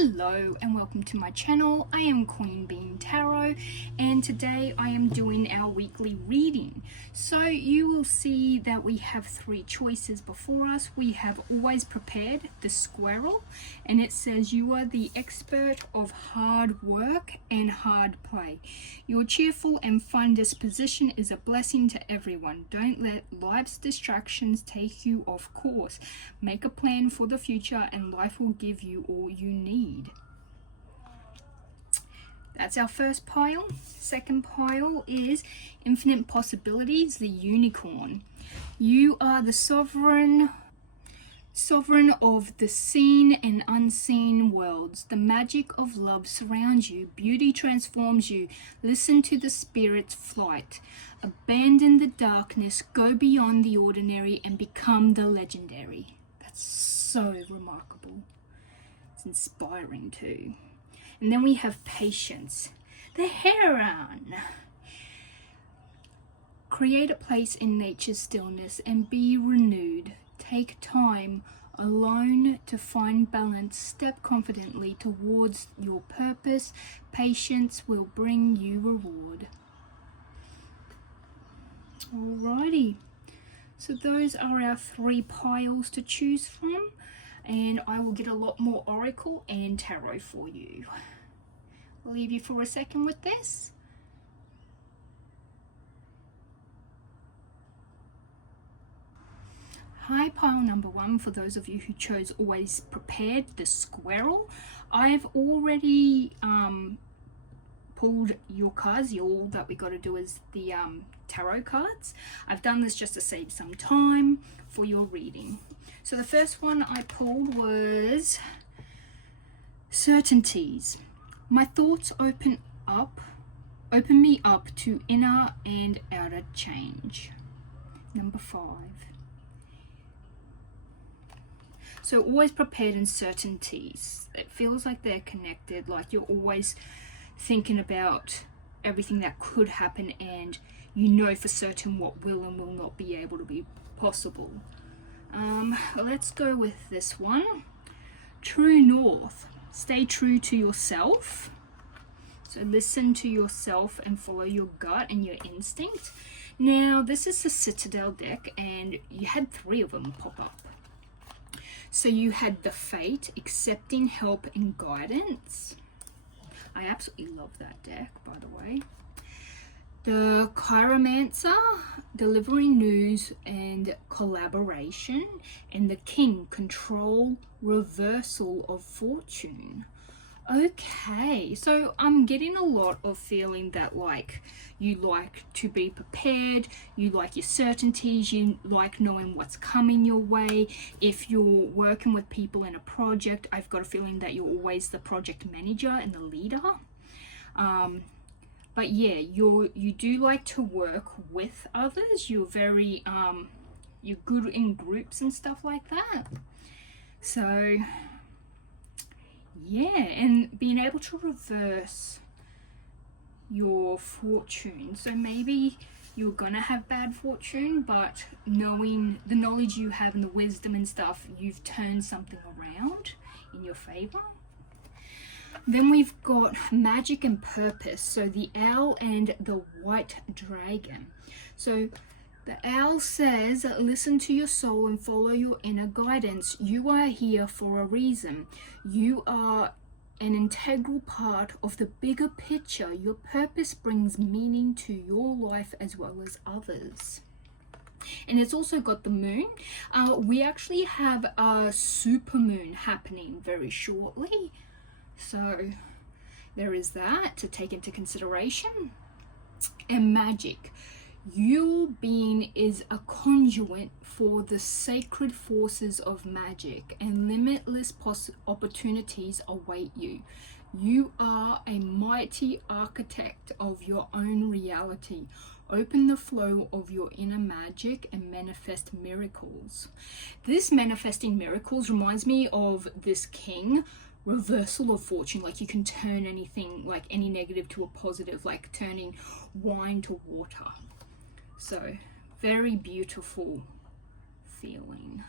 Hello and welcome to my channel. I am Queen Bean Tarot and today I am doing our weekly reading. So you will see that we have three choices before us. We have Always Prepared, the squirrel, and it says you are the expert of hard work and hard play. Your cheerful and fun disposition is a blessing to everyone. Don't let life's distractions take you off course. Make a plan for the future and life will give you all you need. That's our first pile. Second pile is Infinite Possibilities, the unicorn. You are the sovereign of the seen and unseen worlds. The magic of love surrounds you. Beauty transforms you. Listen to the spirit's flight. Abandon the darkness, go beyond the ordinary and become the legendary. That's so remarkable. It's inspiring too. And then we have Patience, the heron. Create a place in nature's stillness and be renewed. Take time alone to find balance. Step confidently towards your purpose. Patience will bring you reward. Alrighty, so those are our three piles to choose from, and I will get a lot more oracle and tarot for you. I'll leave you for a second with this. Hi, pile number one, for those of you who chose Always Prepared, the squirrel. I've already pulled your cards. All that we got to do is the tarot cards. I've done this just to save some time for your reading. So the first one I pulled was Certainties. My thoughts open me up to inner and outer change. Number 5. So always prepared and certainties. It feels like they're connected, like you're always thinking about everything that could happen and you know for certain what will and will not be able to be possible. Let's go with this one. True North. Stay true to yourself. So listen to yourself and follow your gut and your instinct. Now this is the Citadel deck and you had 3 of them pop up. So you had the Fate, accepting help and guidance. I absolutely love that deck, by the way. The Chiromancer, delivering news and collaboration. And the King, control, reversal of fortune. Okay, so I'm getting a lot of feeling that like you like to be prepared, you like your certainties, you like knowing what's coming your way. If you're working with people in a project, I've got a feeling that you're always the project manager and the leader. But yeah, you do like to work with others. You're very you're good in groups and stuff like that. So yeah, and being able to reverse your fortune. So maybe you're gonna have bad fortune, but knowing the knowledge you have and the wisdom and stuff, you've turned something around in your favor. Then we've got Magic and Purpose. So the Owl and the White Dragon. So the owl says, listen to your soul and follow your inner guidance. You are here for a reason. You are an integral part of the bigger picture. Your purpose brings meaning to your life as well as others. And it's also got the moon. We actually have a super moon happening very shortly. So there is that to take into consideration. And magic. Your being is a conduit for the sacred forces of magic, and limitless opportunities await you. You are a mighty architect of your own reality. Open the flow of your inner magic and manifest miracles. This manifesting miracles reminds me of this King. Reversal of fortune, like you can turn anything, like any negative to a positive, like turning wine to water. So very beautiful feeling.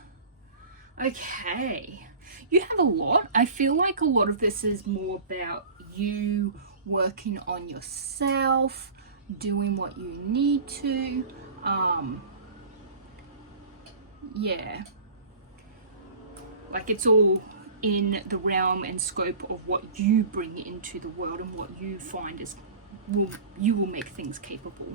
Okay, You have a lot. I feel like a lot of this is more about you working on yourself, doing what you need to. Yeah. Like it's all in the realm and scope of what you bring into the world and what you find is you will make things capable.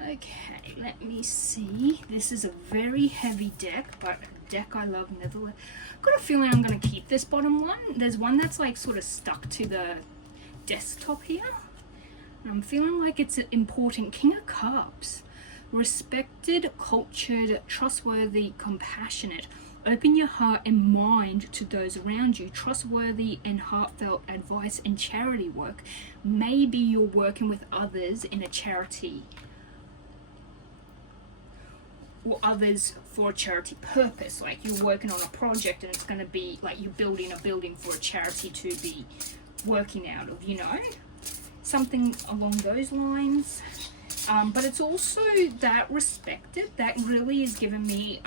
Okay, let me see. This is a very heavy deck, but a deck I love nevertheless. I've got a feeling I'm going to keep this bottom one. There's one that's like sort of stuck to the desktop here. And I'm feeling like it's important. King of Cups. Respected, cultured, trustworthy, compassionate. Open your heart and mind to those around you. Trustworthy and heartfelt advice and charity work. Maybe you're working with others in a charity or others for a charity purpose. Like you're working on a project and it's going to be like you're building a building for a charity to be working out of, you know? Something along those lines. But it's also that respected, that really is giving me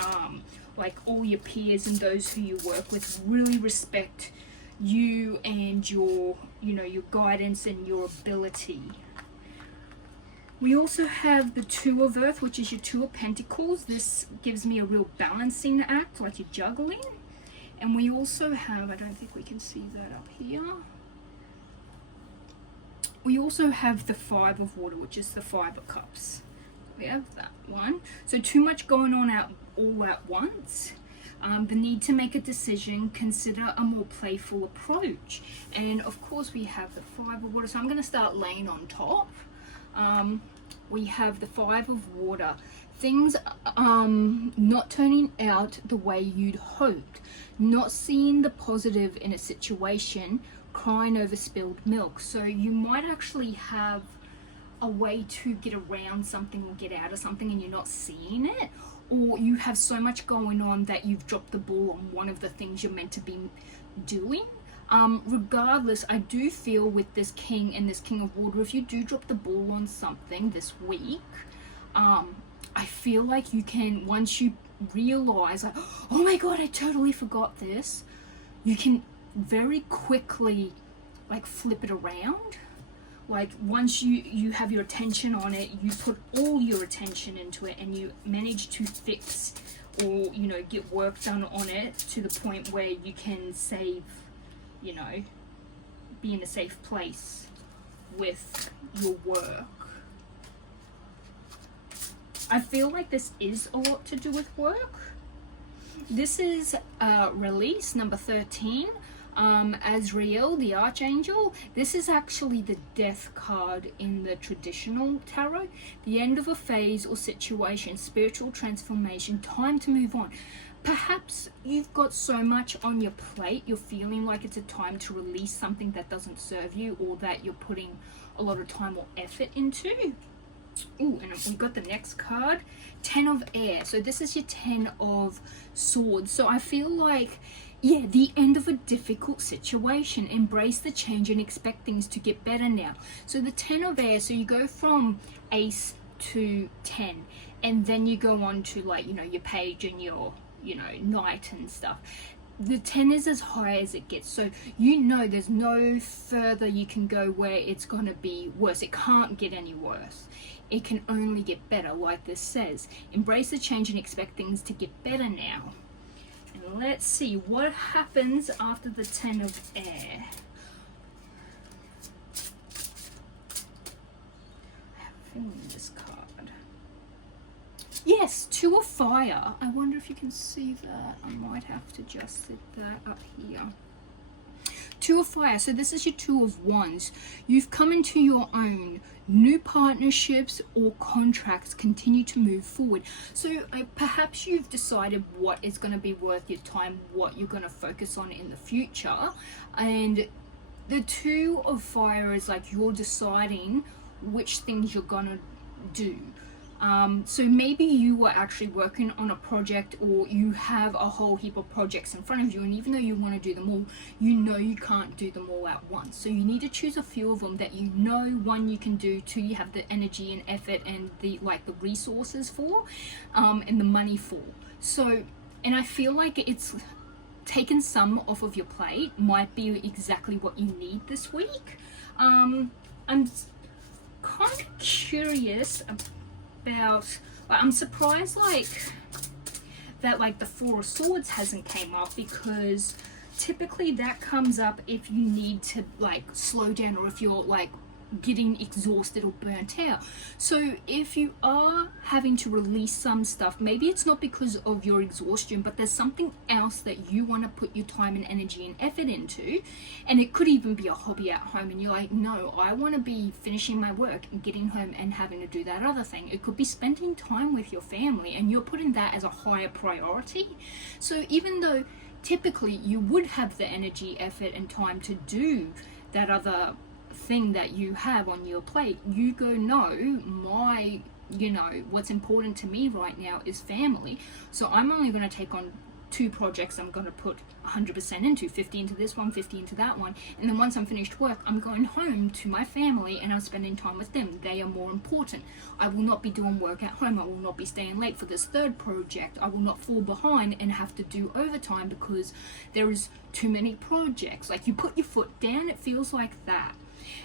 like all your peers and those who you work with really respect you and your, you know, your guidance and your ability. We also have the Two of Earth, which is your Two of Pentacles. This gives me a real balancing act, like you're juggling. And we also have, I don't think we can see that up here. We also have the Five of Water, which is the Five of Cups. We have that one. So too much going on all at once. The need to make a decision, consider a more playful approach. And of course we have the Five of Water. So I'm going to start laying on top. We have the Five of Water. Things not turning out the way you'd hoped. Not seeing the positive in a situation. Crying over spilled milk. So you might actually have a way to get around something or get out of something and you're not seeing it, or you have so much going on that you've dropped the ball on one of the things you're meant to be doing. Regardless, I do feel with this King and this King of Water, if you do drop the ball on something this week, I feel like you can, once you realize like, oh my god, I totally forgot this, you can very quickly like flip it around. Like once you have your attention on it, you put all your attention into it and you manage to fix or, you know, get work done on it to the point where you can save, you know, be in a safe place with your work. I feel like this is a lot to do with work. This is release number 13. Azrael, the Archangel. This is actually the Death card in the traditional tarot. The end of a phase or situation, spiritual transformation, time to move on. Perhaps you've got so much on your plate, you're feeling like it's a time to release something that doesn't serve you or that you're putting a lot of time or effort into. Ooh, and we got the next card, Ten of Air. So this is your Ten of Swords. So I feel like, yeah, the end of a difficult situation. Embrace the change and expect things to get better now. So the Ten of Air, so you go from Ace to 10, and then you go on to, like, you know, your Page and your, you know, Knight and stuff. The 10 is as high as it gets, so you know there's no further you can go where it's going to be worse. It can't get any worse. It can only get better, like this says. Embrace the change and expect things to get better now. And let's see what happens after the 10 of Air. I have a feeling this card. Yes, Two of Fire. I wonder if you can see that. I might have to just set that up here. Two of Fire. So this is your Two of Wands. You've come into your own. New partnerships or contracts continue to move forward. So perhaps you've decided what is going to be worth your time, what you're going to focus on in the future. And the Two of Fire is like you're deciding which things you're going to do. So maybe you were actually working on a project, or you have a whole heap of projects in front of you, and even though you want to do them all, you know you can't do them all at once. So you need to choose a few of them that you know, one, you can do, two, you have the energy and effort and the resources for, and the money for. So, and I feel like it's taking some off of your plate might be exactly what you need this week. I'm kind of curious about, I'm surprised that the Four of Swords hasn't came up, because typically that comes up if you need to slow down, or if you're getting exhausted or burnt out. So if you are having to release some stuff, maybe it's not because of your exhaustion, but there's something else that you want to put your time and energy and effort into. And it could even be a hobby at home, and you're like, no, I want to be finishing my work and getting home and having to do that other thing. It could be spending time with your family, and you're putting that as a higher priority. So even though typically you would have the energy, effort and time to do that other thing that you have on your plate, you go, no, what's important to me right now is family. So I'm only going to take on 2 projects I'm going to put 100% into, 50 into this one, 50 into that one. And then once I'm finished work, I'm going home to my family and I'm spending time with them. They are more important. I will not be doing work at home. I will not be staying late for this 3rd project. I will not fall behind and have to do overtime because there is too many projects. You put your foot down, it feels like that.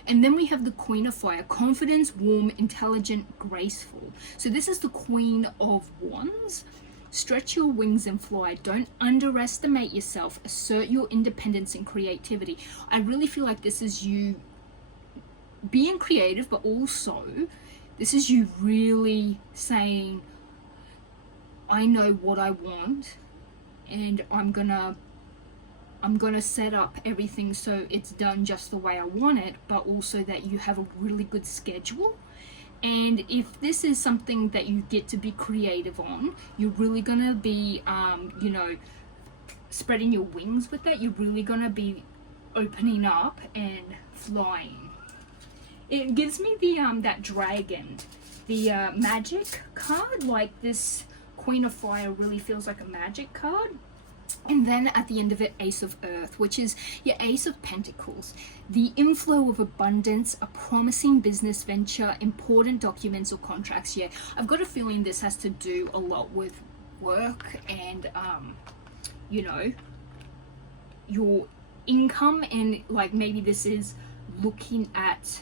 And then we have the Queen of Fire, confidence, warm, intelligent, graceful. So this is the Queen of Wands. Stretch your wings and fly. Don't underestimate yourself. Assert your independence and creativity. I really feel like this is you being creative, but also this is you really saying, I know what I want, and I'm gonna set up everything so it's done just the way I want it, but also that you have a really good schedule. And if this is something that you get to be creative on, you're really gonna be spreading your wings with that. You're really gonna be opening up and flying. It gives me the that dragon, the magic card. This Queen of Fire really feels like a magic card. And then at the end of it, Ace of Earth, which is your Ace of Pentacles. The inflow of abundance, a promising business venture, important documents or contracts. Yeah, I've got a feeling this has to do a lot with work and, your income. And maybe this is looking at,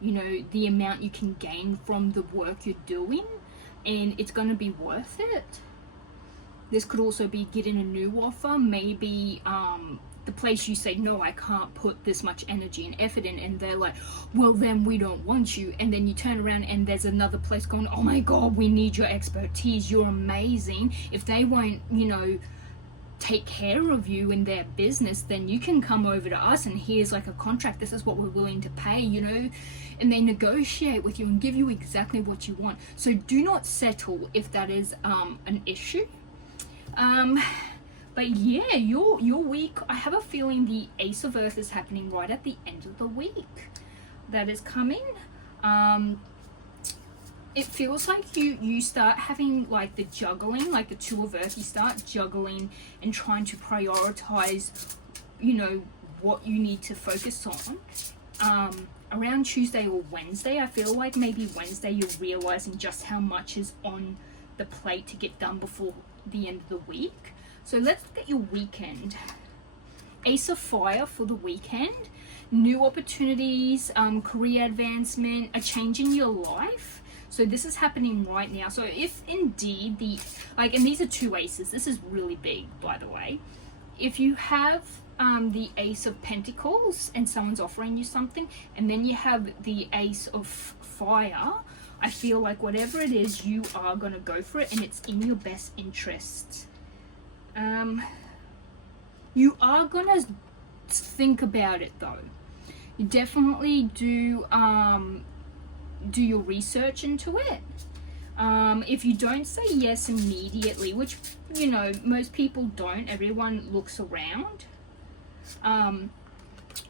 the amount you can gain from the work you're doing. And it's going to be worth it. This could also be getting a new offer. Maybe the place you say, no, I can't put this much energy and effort in, and they're like, well, then we don't want you. And then you turn around and there's another place going, oh my God, we need your expertise. You're amazing. If they won't, take care of you in their business, then you can come over to us and here's a contract. This is what we're willing to pay, and they negotiate with you and give you exactly what you want. So do not settle if that is an issue. But yeah, your week, I have a feeling the Ace of Earth is happening right at the end of the week. That is coming. It feels like you start having the juggling, the Two of Earth. You start juggling and trying to prioritize, what you need to focus on. Around Tuesday or Wednesday, I feel like maybe Wednesday you're realizing just how much is on the plate to get done before the end of the week. So let's look at your weekend. Ace of Fire for the weekend. New opportunities, career advancement, a change in your life. So this is happening right now. So if indeed and these are 2 aces. This is really big, by the way. If you have the Ace of Pentacles and someone's offering you something, and then you have the Ace of Fire, I feel like whatever it is, you are going to go for it, and it's in your best interest. You are going to think about it, though. You definitely do your research into it. If you don't say yes immediately, which, most people don't, everyone looks around.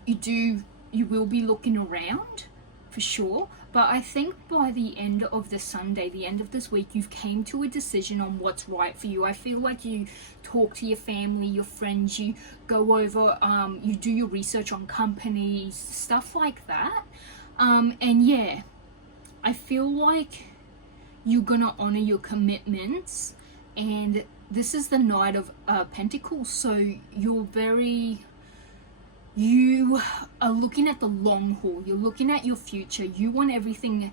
You will be looking around, for sure. But I think by the end of the Sunday, the end of this week, you've came to a decision on what's right for you. I feel like you talk to your family, your friends, you go over, you do your research on companies, stuff like that. And yeah, I feel like you're gonna honor your commitments, and this is the Knight of Pentacles, so you are looking at the long haul, you're looking at your future, you want everything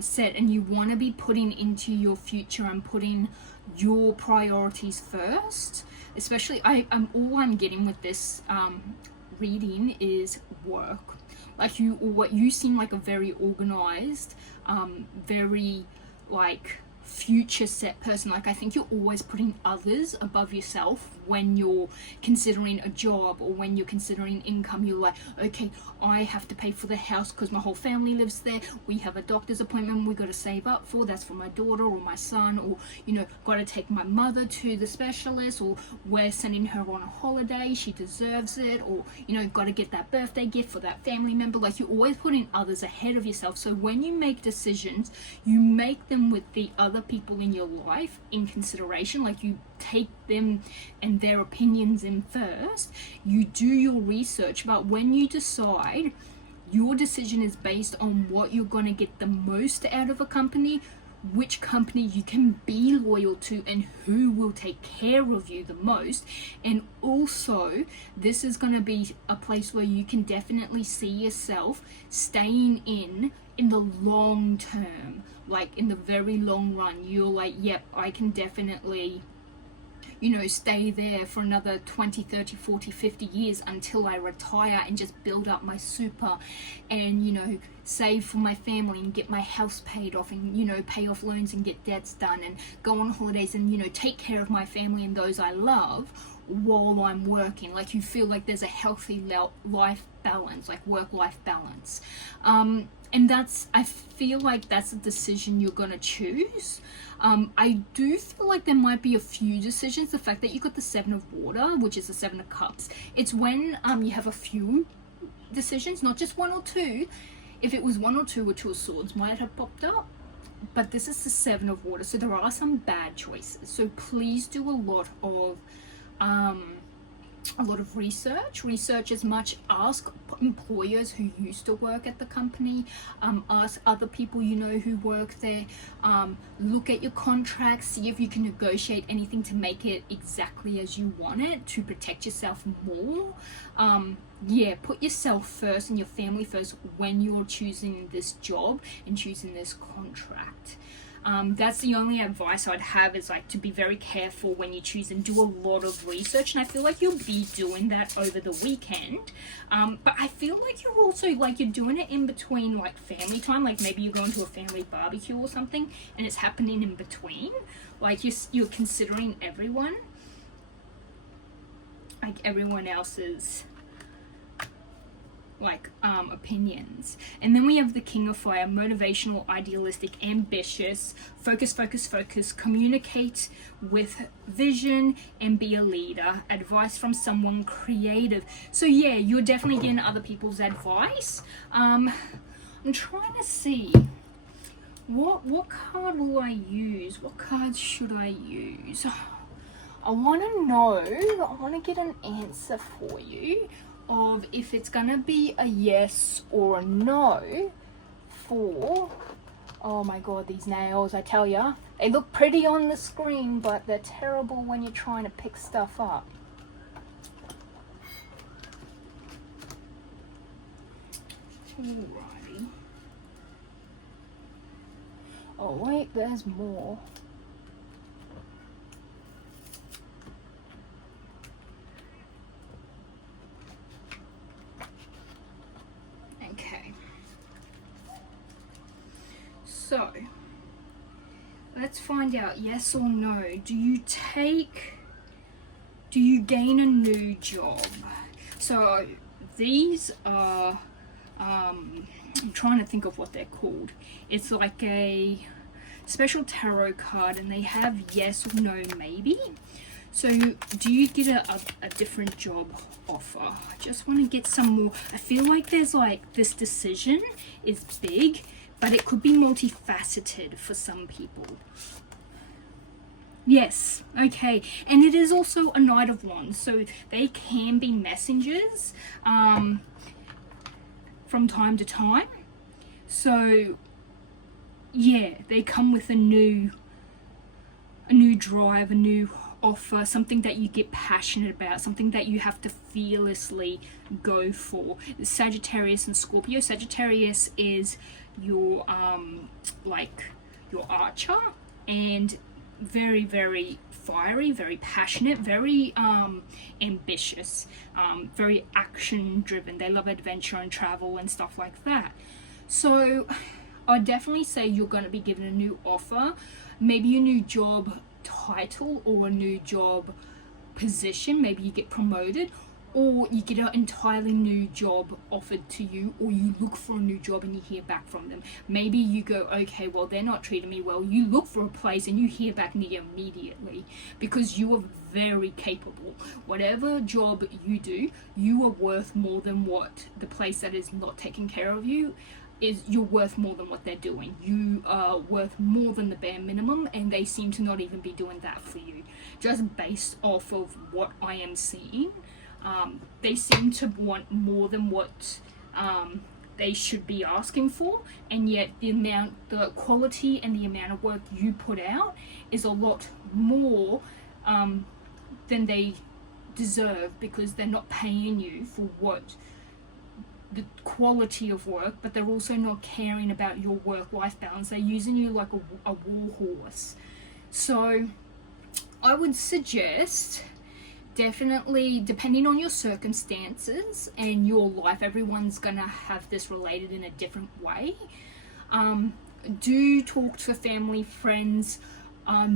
set, and you want to be putting into your future and putting your priorities first. Especially all I'm getting with this reading is work. Like you seem like a very organized, very like future set person. Like I think you're always putting others above yourself when you're considering a job or when you're considering income. You're like, okay, I have to pay for the house because my whole family lives there, we have a doctor's appointment we got to save up for, that's for my daughter or my son, or you know, got to take my mother to the specialist, or we're sending her on a holiday, she deserves it, or you know, got to get that birthday gift for that family member. Like you're always putting others ahead of yourself. So when you make decisions, you make them with the other people in your life in consideration. Like you take them and their opinions in first, you do your research, but when you decide, your decision is based on what you're going to get the most out of a company, which company you can be loyal to, and who will take care of you the most. And also this is going to be a place where you can definitely see yourself staying in the long term, like in the very long run. You're like, yep, I can definitely, you know, stay there for another 20, 30, 40, 50 years until I retire and just build up my super and, you know, save for my family and get my house paid off and, you know, pay off loans and get debts done and go on holidays and, you know, take care of my family and those I love while I'm working. Like you feel like there's a healthy life balance, like work-life balance. And I feel like that's a decision you're gonna choose. I do feel like there might be a few decisions. The fact that you got the Seven of Water, which is the Seven of Cups, it's when you have a few decisions, not just one or two. If it was one or two of Swords might have popped up, but this is the Seven of Water, so there are some bad choices. So please do a lot of research as much. Ask employers who used to work at the company, ask other people you know who work there, look at your contracts, see if you can negotiate anything to make it exactly as you want it, to protect yourself more. Yeah, put yourself first and your family first when you're choosing this job and choosing this contract. That's the only advice I'd have, is like to be very careful when you choose and do a lot of research. And I feel like you'll be doing that over the weekend. But I feel like you're also like you're doing it in between like family time. Like maybe you're going to a family barbecue or something and it's happening in between. Like you're considering everyone, like everyone else's like opinions. And then we have the King of Fire, motivational, idealistic, ambitious, focus, communicate with vision and be a leader, advice from someone creative. So yeah, you're definitely getting other people's advice. I'm trying to see what card will I use, what cards should I use. I want to get an answer for you of if it's gonna be a yes or a no for, oh my god, these nails, I tell ya, they look pretty on the screen but they're terrible when you're trying to pick stuff up. Alrighty. Oh wait, there's more. So, let's find out, yes or no. Do you gain a new job? So, these are, I'm trying to think of what they're called. It's like a special tarot card and they have yes or no, maybe. So, do you get a different job offer? I just want to get some more. I feel like there's like, this decision is big, but it could be multifaceted for some people. Yes, okay. And it is also a Knight of Wands, so they can be messengers from time to time. So, yeah, they come with a new drive, a new offer, something that you get passionate about, something that you have to fearlessly go for. Sagittarius and Scorpio. Sagittarius is your like your archer, and very, very fiery, very passionate, very ambitious, very action driven. They love adventure and travel and stuff like that. So I'd definitely say you're going to be given a new offer, maybe a new job title or a new job position. Maybe you get promoted, or you get an entirely new job offered to you, or you look for a new job and you hear back from them. Maybe you go, okay, well, they're not treating me well. You look for a place and you hear back near immediately, because you are very capable. Whatever job you do, you are worth more than what the place that is not taking care of you is. You're worth more than what they're doing. You are worth more than the bare minimum, and they seem to not even be doing that for you. Just based off of what I am seeing, they seem to want more than what they should be asking for, and yet the quality and the amount of work you put out is a lot more than they deserve, because they're not paying you for what the quality of work, but they're also not caring about your work-life balance. They're using you like a war horse. So I would suggest, definitely, depending on your circumstances and your life, everyone's gonna have this related in a different way. Do talk to family, friends.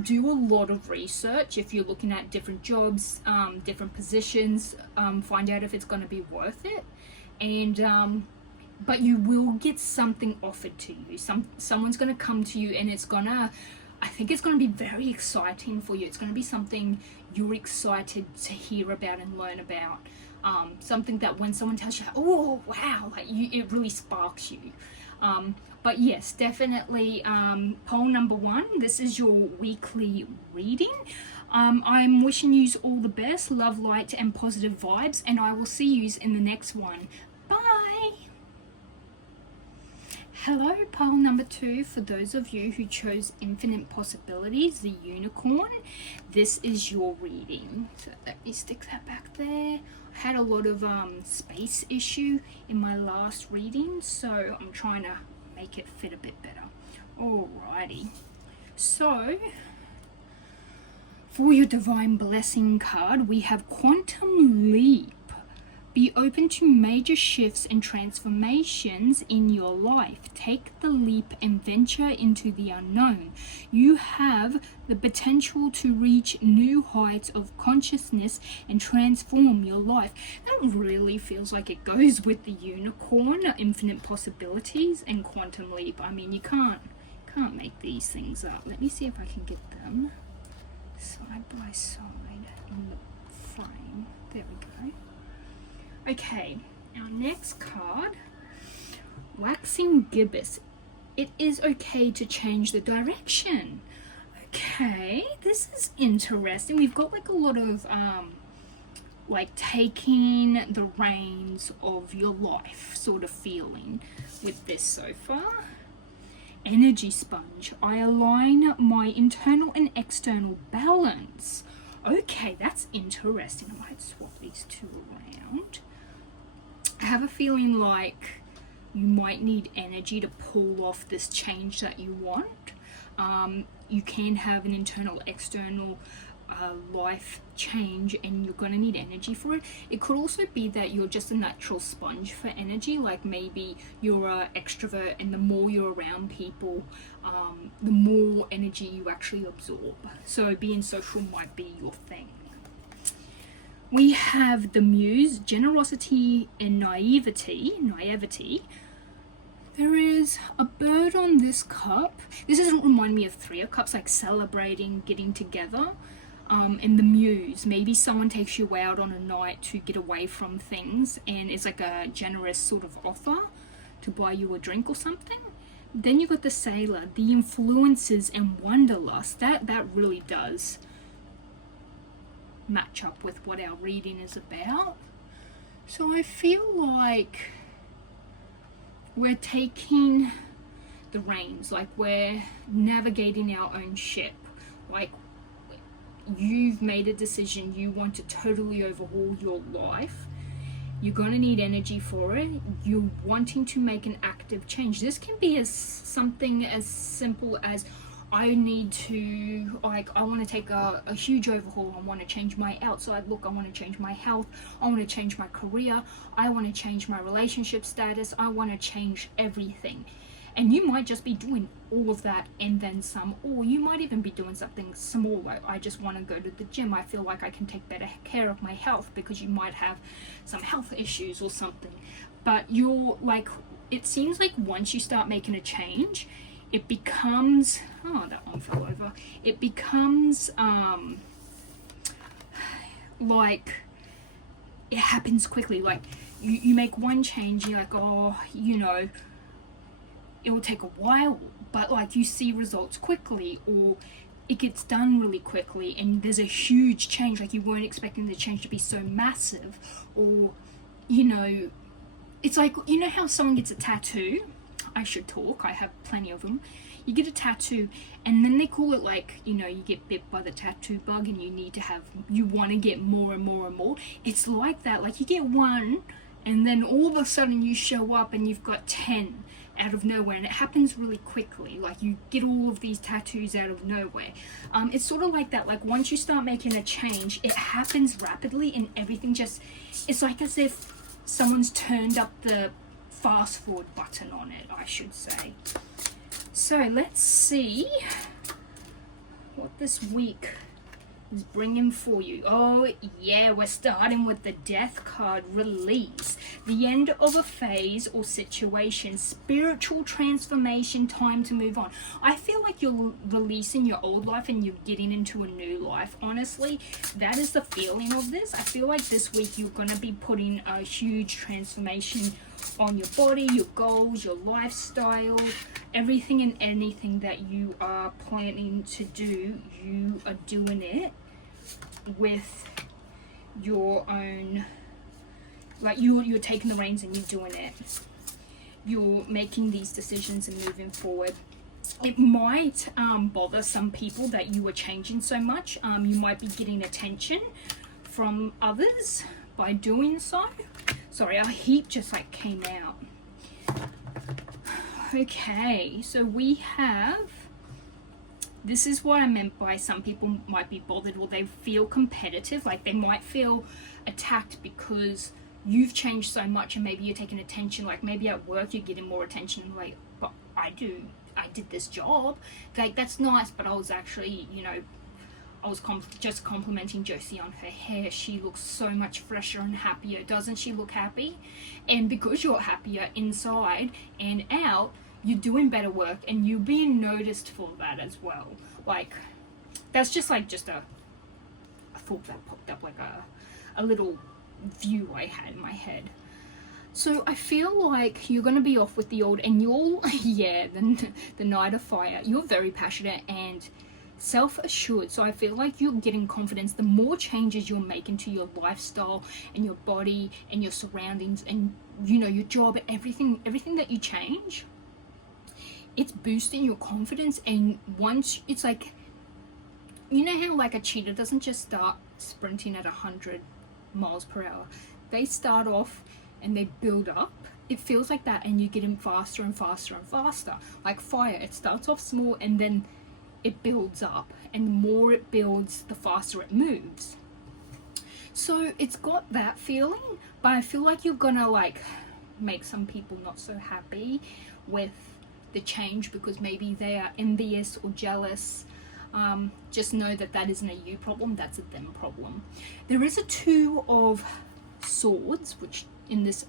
Do a lot of research if you're looking at different jobs, different positions. Find out if it's going to be worth it, and but you will get something offered to you. Someone's going to come to you, and I think it's going to be very exciting for you. It's going to be something you're excited to hear about and learn about. Something that when someone tells you, oh wow, it really sparks you. But yes, definitely, poll number 1, this is your weekly reading. I'm wishing you all the best, love, light, and positive vibes, and I will see you in the next one. Bye! Hello, poll number 2, for those of you who chose Infinite Possibilities, the Unicorn. This is your reading. So let me stick that back there. I had a lot of space issue in my last reading, so I'm trying to make it fit a bit better. Alrighty, so for your Divine Blessing card, we have Quantum Leap. Be open to major shifts and transformations in your life. Take the leap and venture into the unknown. You have the potential to reach new heights of consciousness and transform your life. That really feels like it goes with the Unicorn, Infinite Possibilities, and Quantum Leap. I mean, you can't make these things up. Let me see if I can get them side by side in the frame. There we go. Okay, our next card, Waxing Gibbous. It is okay to change the direction. Okay, this is interesting. We've got like a lot of like taking the reins of your life sort of feeling with this so far. Energy Sponge. I align my internal and external balance. Okay, that's interesting. I might swap these two around. I have a feeling like you might need energy to pull off this change that you want. You can have an internal, external life change, and you're going to need energy for it. It could also be that you're just a natural sponge for energy, like maybe you're an extrovert, and the more you're around people, the more energy you actually absorb. So being social might be your thing. We have the Muse, Generosity and Naivety. There is a bird on this cup. This doesn't remind me of Three of Cups, like celebrating, getting together. And the Muse, maybe someone takes you out on a night to get away from things, and it's like a generous sort of offer to buy you a drink or something. Then you got the Sailor, the Influences and Wanderlust. That really does match up with what our reading is about. So I feel like we're taking the reins, like we're navigating our own ship. Like you've made a decision, you want to totally overhaul your life, you're going to need energy for it. You're wanting to make an active change. This can be as something as simple as, I need to, like, I want to take a huge overhaul. I want to change my outside look. I want to change my health. I want to change my career. I want to change my relationship status. I want to change everything. And you might just be doing all of that and then some, or you might even be doing something small, like, I just want to go to the gym. I feel like I can take better care of my health, because you might have some health issues or something. But you're like, it seems like once you start making a change, it becomes, oh, that one fell over. It becomes, like, it happens quickly. Like, you make one change, and you're like, oh, you know, it will take a while, but like, you see results quickly, or it gets done really quickly, and there's a huge change. Like, you weren't expecting the change to be so massive, or, you know, it's like, you know how someone gets a tattoo? I should talk, I have plenty of them. You get a tattoo, and then they call it, like, you know, you get bit by the tattoo bug, and you want to get more and more and more. It's like that. Like, you get one, and then all of a sudden you show up and you've got 10 out of nowhere, and it happens really quickly. Like, you get all of these tattoos out of nowhere. It's sort of like that. Like, once you start making a change, it happens rapidly, and everything just, it's like as if someone's turned up the fast forward button on it, I should say. So let's see what this week is bringing for you. Oh yeah, we're starting with the Death card. Release, the end of a phase or situation, spiritual transformation, time to move on. I feel like you're releasing your old life and you're getting into a new life. Honestly, that is the feeling of this. I feel like this week you're going to be putting a huge transformation on your body, your goals, your lifestyle, everything and anything that you are planning to do. You are doing it with your own, like, you're taking the reins and you're doing it. You're making these decisions and moving forward. It might bother some people that you are changing so much. You might be getting attention from others by doing so. Sorry, our heat just like came out. Okay, so we have, this is what I meant by some people might be bothered, or they feel competitive. Like, they might feel attacked because you've changed so much, and maybe you're taking attention. Like, maybe at work you're getting more attention, and like, but I did this job. Like, that's nice, but I was actually, you know, I was just complimenting Josie on her hair. She looks so much fresher and happier. Doesn't she look happy? And because you're happier inside and out, you're doing better work, and you're being noticed for that as well. Like, that's just like a thought that popped up, like a little view I had in my head. So I feel like you're going to be off with the old, and you're, yeah, the Knight of Fire. You're very passionate and self-assured, so I feel like you're getting confidence. The more changes you're making to your lifestyle and your body and your surroundings and, you know, your job, everything that you change, it's boosting your confidence. And once, it's like, you know how like a cheetah doesn't just start sprinting at 100 miles per hour. They start off and they build up. It feels like that, and you're getting faster and faster and faster. Like fire, it starts off small and then it builds up, and the more it builds, the faster it moves. So it's got that feeling, but I feel like you're gonna like make some people not so happy with the change because maybe they are envious or jealous. Just know that that isn't a you problem, that's a them problem. There is a Two of Swords, which in this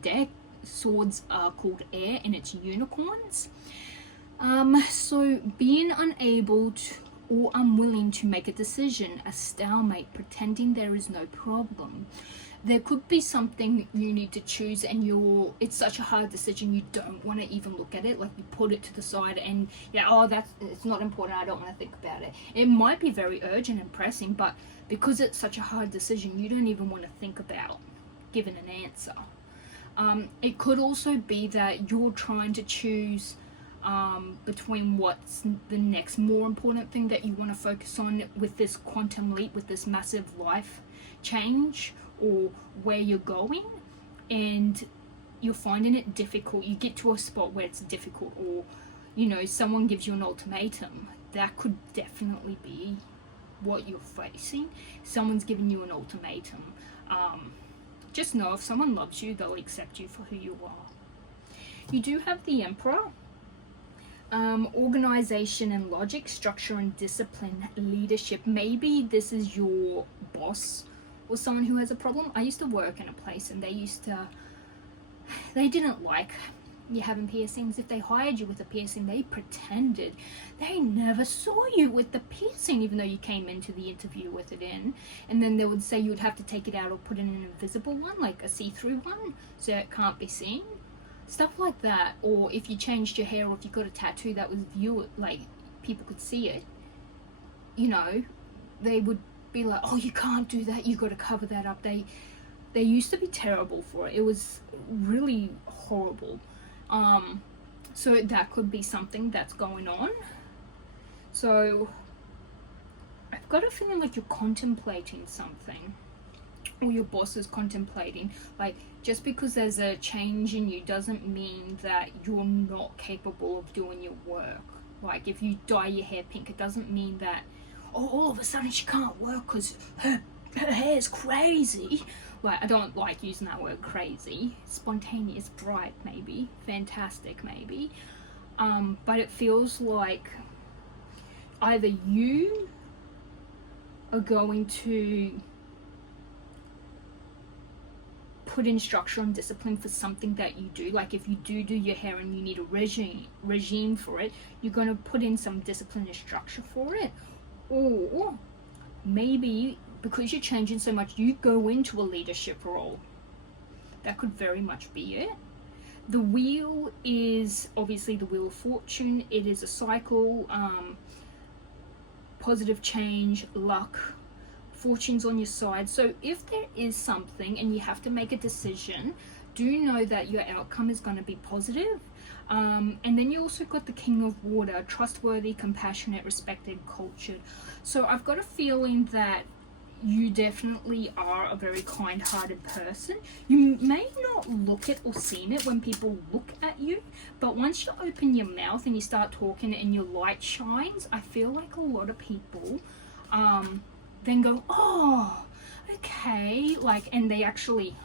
deck, swords are called air and it's unicorns. So being unable to, or unwilling to make a decision, a stalemate, pretending there is no problem. There could be something you need to choose, and it's such a hard decision you don't want to even look at it. Like, you put it to the side and it's not important, I don't want to think about it. It might be very urgent and pressing, but because it's such a hard decision, you don't even want to think about giving an answer. It could also be that you're trying to choose between what's the next more important thing that you want to focus on with this quantum leap, with this massive life change, or where you're going, and you're finding it difficult. You get to a spot where it's difficult, or someone gives you an ultimatum. That could definitely be what you're facing. Someone's giving you an ultimatum. Just know if someone loves you, they'll accept you for who you are. You do have the Emperor. Organization and logic, structure and discipline, leadership. Maybe this is your boss or someone who has a problem. I used to work in a place and they didn't like you having piercings. If they hired you with a piercing, they pretended they never saw you with the piercing, even though you came into the interview with it in. And then they would say you would have to take it out or put in an invisible one, like a see-through one, so it can't be seen. Stuff like that. Or if you changed your hair, or if you got a tattoo that was like people could see it, they would be like, oh, you can't do that, you got to cover that up. They used to be terrible for it. It was really horrible. So that could be something that's going on. So I've got a feeling like you're contemplating something, or your boss is contemplating. Like, just because there's a change in you doesn't mean that you're not capable of doing your work. Like, if you dye your hair pink, it doesn't mean that, oh, all of a sudden she can't work because her hair's crazy. Like, I don't like using that word crazy. Spontaneous, bright, maybe. Fantastic, maybe. But it feels like either you are going to put in structure and discipline for something that you do. Like, if you do your hair and you need a regime for it, you're going to put in some discipline and structure for it. Or maybe because you're changing so much, you go into a leadership role. That could very much be it. The wheel is obviously the Wheel of Fortune. It is a cycle, positive change, luck, fortune's on your side. So if there is something and you have to make a decision, do know that your outcome is going to be positive. And then you also got the King of Water, trustworthy, compassionate, respected, cultured. So I've got a feeling that you definitely are a very kind-hearted person. You may not look it or seem it when people look at you, but once you open your mouth and you start talking and your light shines, I feel like a lot of people then go, oh, okay, like, and they actually,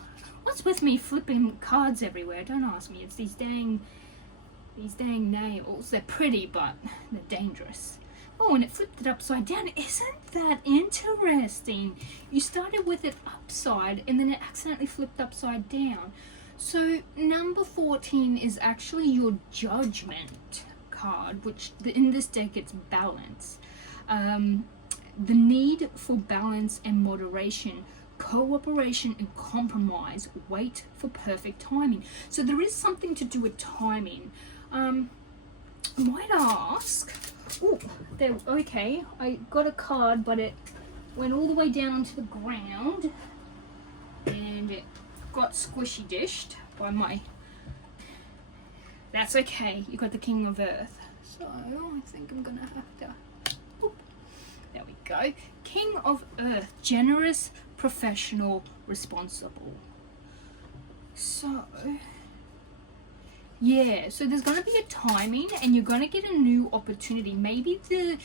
what's with me flipping cards everywhere? Don't ask me. It's these dang nails. They're pretty, but they're dangerous. Oh, and it flipped it upside down. Isn't that interesting? You started with it upside and then it accidentally flipped upside down. So number 14 is actually your Judgment card, which in this deck it's balance. The need for balance and moderation, cooperation and compromise, wait for perfect timing. So there is something to do with timing. I might ask, oh, there, okay, I got a card, but it went all the way down onto the ground and it got squishy dished by my, that's okay, you got the King of Earth. So I think I'm gonna have to, whoop, there we go. King of Earth, generous, professional, responsible. So yeah, so there's going to be a timing and you're going to get a new opportunity. Maybe the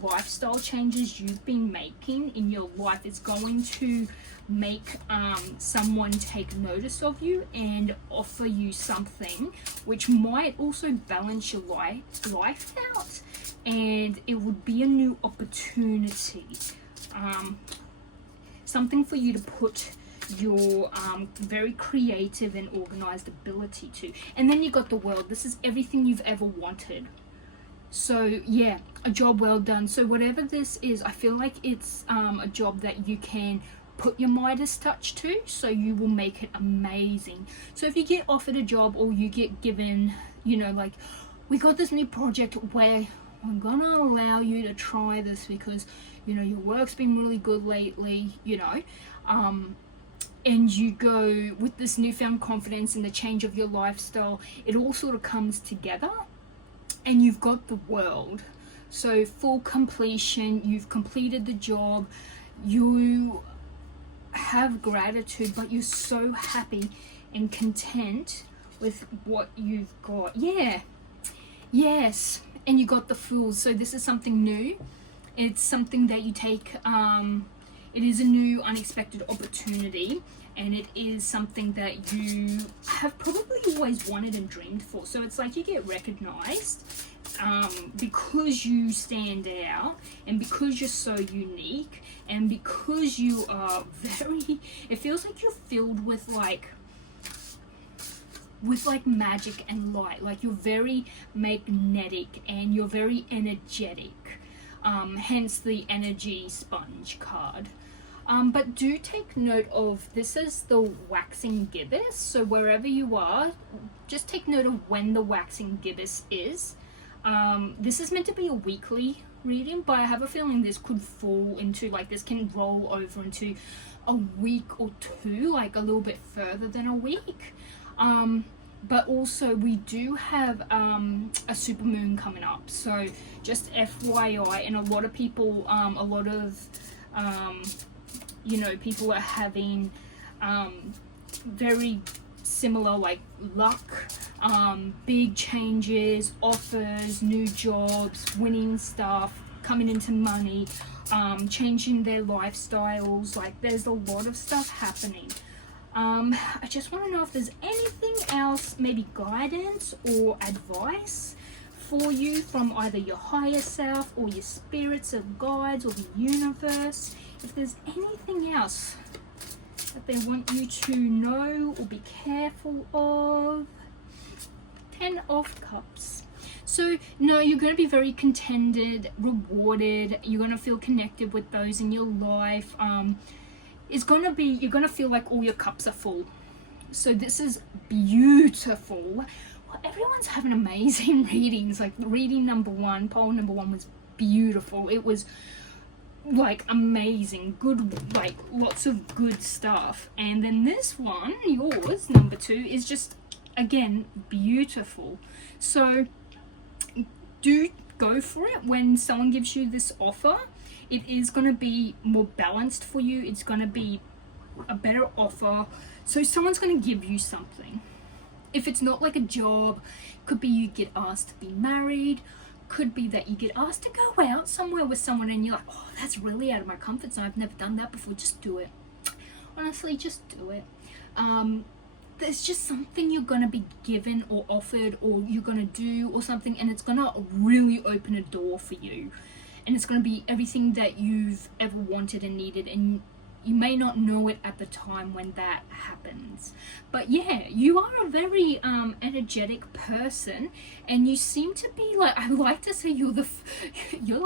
lifestyle changes you've been making in your life is going to make someone take notice of you and offer you something which might also balance your life out, and it would be a new opportunity. Something for you to put your very creative and organized ability to. And then you got the World. This is everything you've ever wanted. So yeah, a job well done. So whatever this is, I feel like it's a job that you can put your Midas touch to, so you will make it amazing. So if you get offered a job or you get given, like, we got this new project where I'm gonna allow you to try this because your work's been really good lately, and you go with this newfound confidence and the change of your lifestyle, it all sort of comes together. and you've got the world. So full completion, you've completed the job, you have gratitude, but you're so happy and content with what you've got. Yeah, yes, and you got the Fool. So this is something new. It's something that you take, it is a new unexpected opportunity, and it is something that you have probably always wanted and dreamed for. So it's like you get recognized because you stand out, and because you're so unique, and because you are very, it feels like you're filled with like magic and light. Like you're very magnetic and you're very energetic, hence the energy sponge card. But do take note of, this is the waxing gibbous, so wherever you are, just take note of when the waxing gibbous is. This is meant to be a weekly reading, but I have a feeling this could fall into, like, this can roll over into a week or two, like a little bit further than a week. But also we do have a supermoon coming up, so just FYI. And a lot of people, you know, people are having very similar, like, luck, big changes, offers, new jobs, winning stuff, coming into money, changing their lifestyles. Like, there's a lot of stuff happening. I just want to know if there's anything else, maybe guidance or advice for you from either your higher self or your spirits or guides or the universe. If there's anything else that they want you to know or be careful of. 10 of Cups. So, no, you're going to be very contented, rewarded. You're going to feel connected with those in your life. It's going to be, you're going to feel like all your cups are full. So this is beautiful. Well, everyone's having amazing readings. Like, reading number 1, poll number 1 was beautiful. It was like amazing, good, like lots of good stuff. And then this one, yours, number 2, is just, again, beautiful. So do go for it when someone gives you this offer. It is going to be more balanced for you. It's going to be a better offer. So someone's going to give you something. If it's not like a job, could be you get asked to be married, could be that you get asked to go out somewhere with someone and you're like, oh, that's really out of my comfort zone. I've never done that before. Just do it. Honestly, just do it. There's just something you're going to be given or offered, or you're going to do or something, and it's going to really open a door for you. And it's going to be everything that you've ever wanted and needed, and you may not know it at the time when that happens. But yeah, you are a very energetic person, and you seem to be, like, I like to say you're the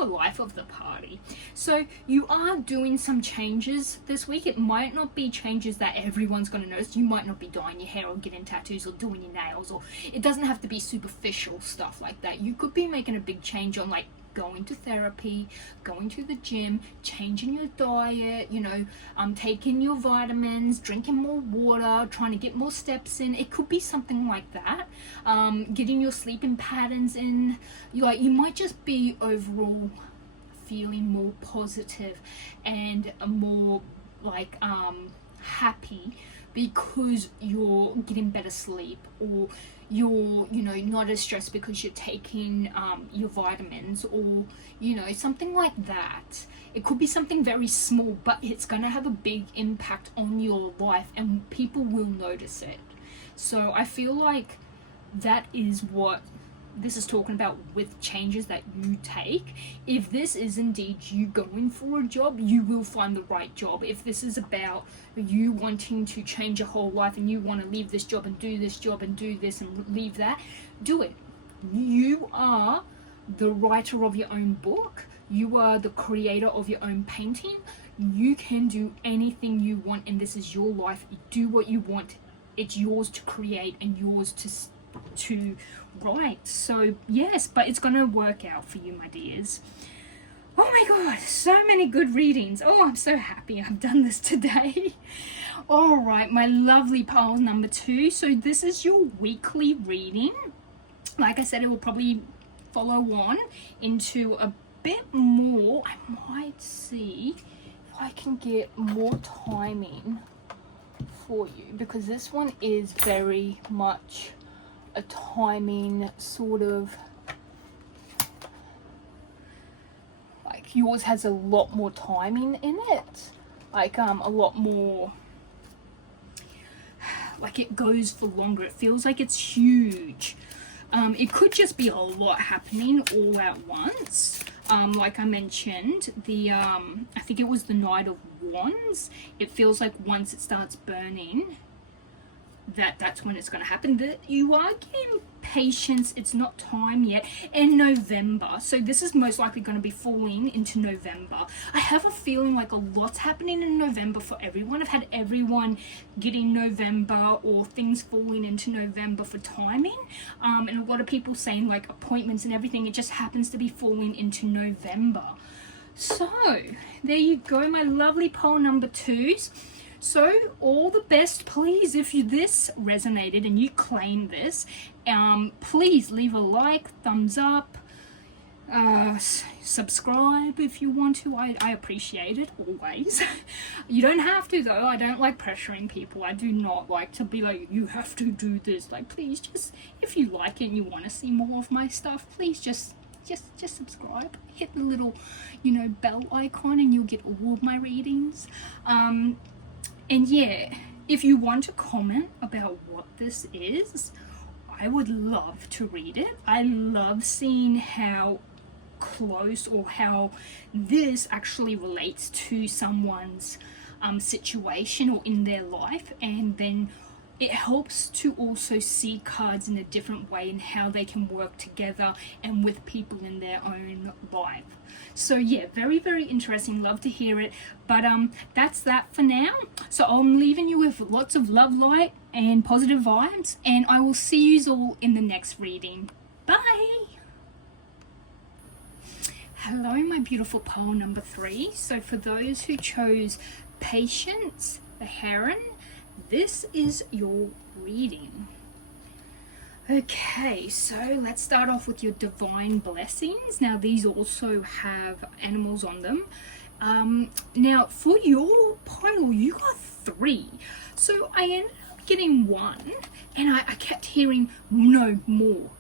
life of the party. So you are doing some changes this week. It might not be changes that everyone's going to notice. You might not be dyeing your hair or getting tattoos or doing your nails, or it doesn't have to be superficial stuff like that. You could be making a big change on, like, going to therapy, going to the gym, changing your diet, you know, taking your vitamins, drinking more water, trying to get more steps in. It could be something like that. Getting your sleeping patterns in. You might just be overall feeling more positive and more like happy because you're getting better sleep, or you're, you know, not as stressed because you're taking your vitamins, or, you know, something like that. It could be something very small, but it's going to have a big impact on your life, and people will notice it. So I feel like that is what this is talking about with changes that you take. If this is indeed you going for a job, you will find the right job. If this is about you wanting to change your whole life and you want to leave this job and do this job and do this and leave that, do it. You are the writer of your own book. You are the creator of your own painting. You can do anything you want, and this is your life. Do what you want. It's yours to create and yours to write. So yes, but it's gonna work out for you, my dears. Oh my god, so many good readings. Oh, I'm so happy I've done this today. All right, my lovely pile number 2. So this is your weekly reading. Like I said, it will probably follow on into a bit more. I might see if I can get more timing for you, because this one is very much a timing sort of, like yours has a lot more timing in it, like a lot more, like it goes for longer. It feels like it's huge. It could just be a lot happening all at once. Like I mentioned, the I think it was the Knight of Wands. It feels like once it starts burning, that's when it's going to happen. That you are getting patience. It's not time yet. And November, so this is most likely going to be falling into November. I have a feeling like a lot's happening in November for everyone. I've had everyone getting November or things falling into November for timing, and a lot of people saying like appointments and everything, it just happens to be falling into November. So there you go, my lovely pole number 2s. So all the best. Please, if this resonated and you claim this, please leave a like, thumbs up, subscribe if you want to. I appreciate it always. You don't have to though. I don't like pressuring people. I do not like to be like, you have to do this. Like, please, just if you like it and you want to see more of my stuff, please just subscribe, hit the little bell icon, and you'll get all of my readings. And yeah, if you want to comment about what this is, I would love to read it. I love seeing how close or how this actually relates to someone's situation or in their life, and then it helps to also see cards in a different way and how they can work together and with people in their own life. So yeah, very, very interesting. Love to hear it. But that's that for now. So I'm leaving you with lots of love, light, and positive vibes, and I will see you all in the next reading. Bye. Hello, my beautiful pole number 3. So for those who chose Patience, the Heron, this is your reading. Okay, so let's start off with your divine blessings. Now these also have animals on them. Now for your pile, you got 3. So I ended up getting 1, and I kept hearing no, more.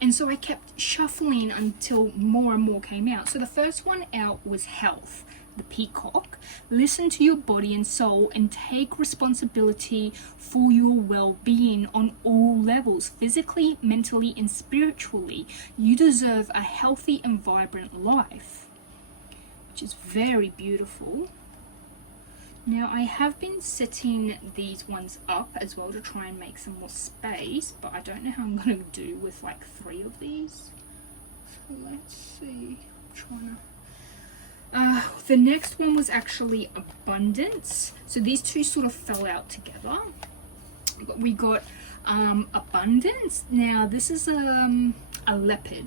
And so I kept shuffling until more and more came out. So the first one out was health. The peacock. Listen to your body and soul and take responsibility for your well-being on all levels, physically, mentally, and spiritually. You deserve a healthy and vibrant life, which is very beautiful. Now I have been setting these ones up as well to try and make some more space, but I don't know how I'm going to do with like 3 of these. So let's see. I'm trying to the next one was actually abundance. So these two sort of fell out together. But we got abundance. Now this is a leopard.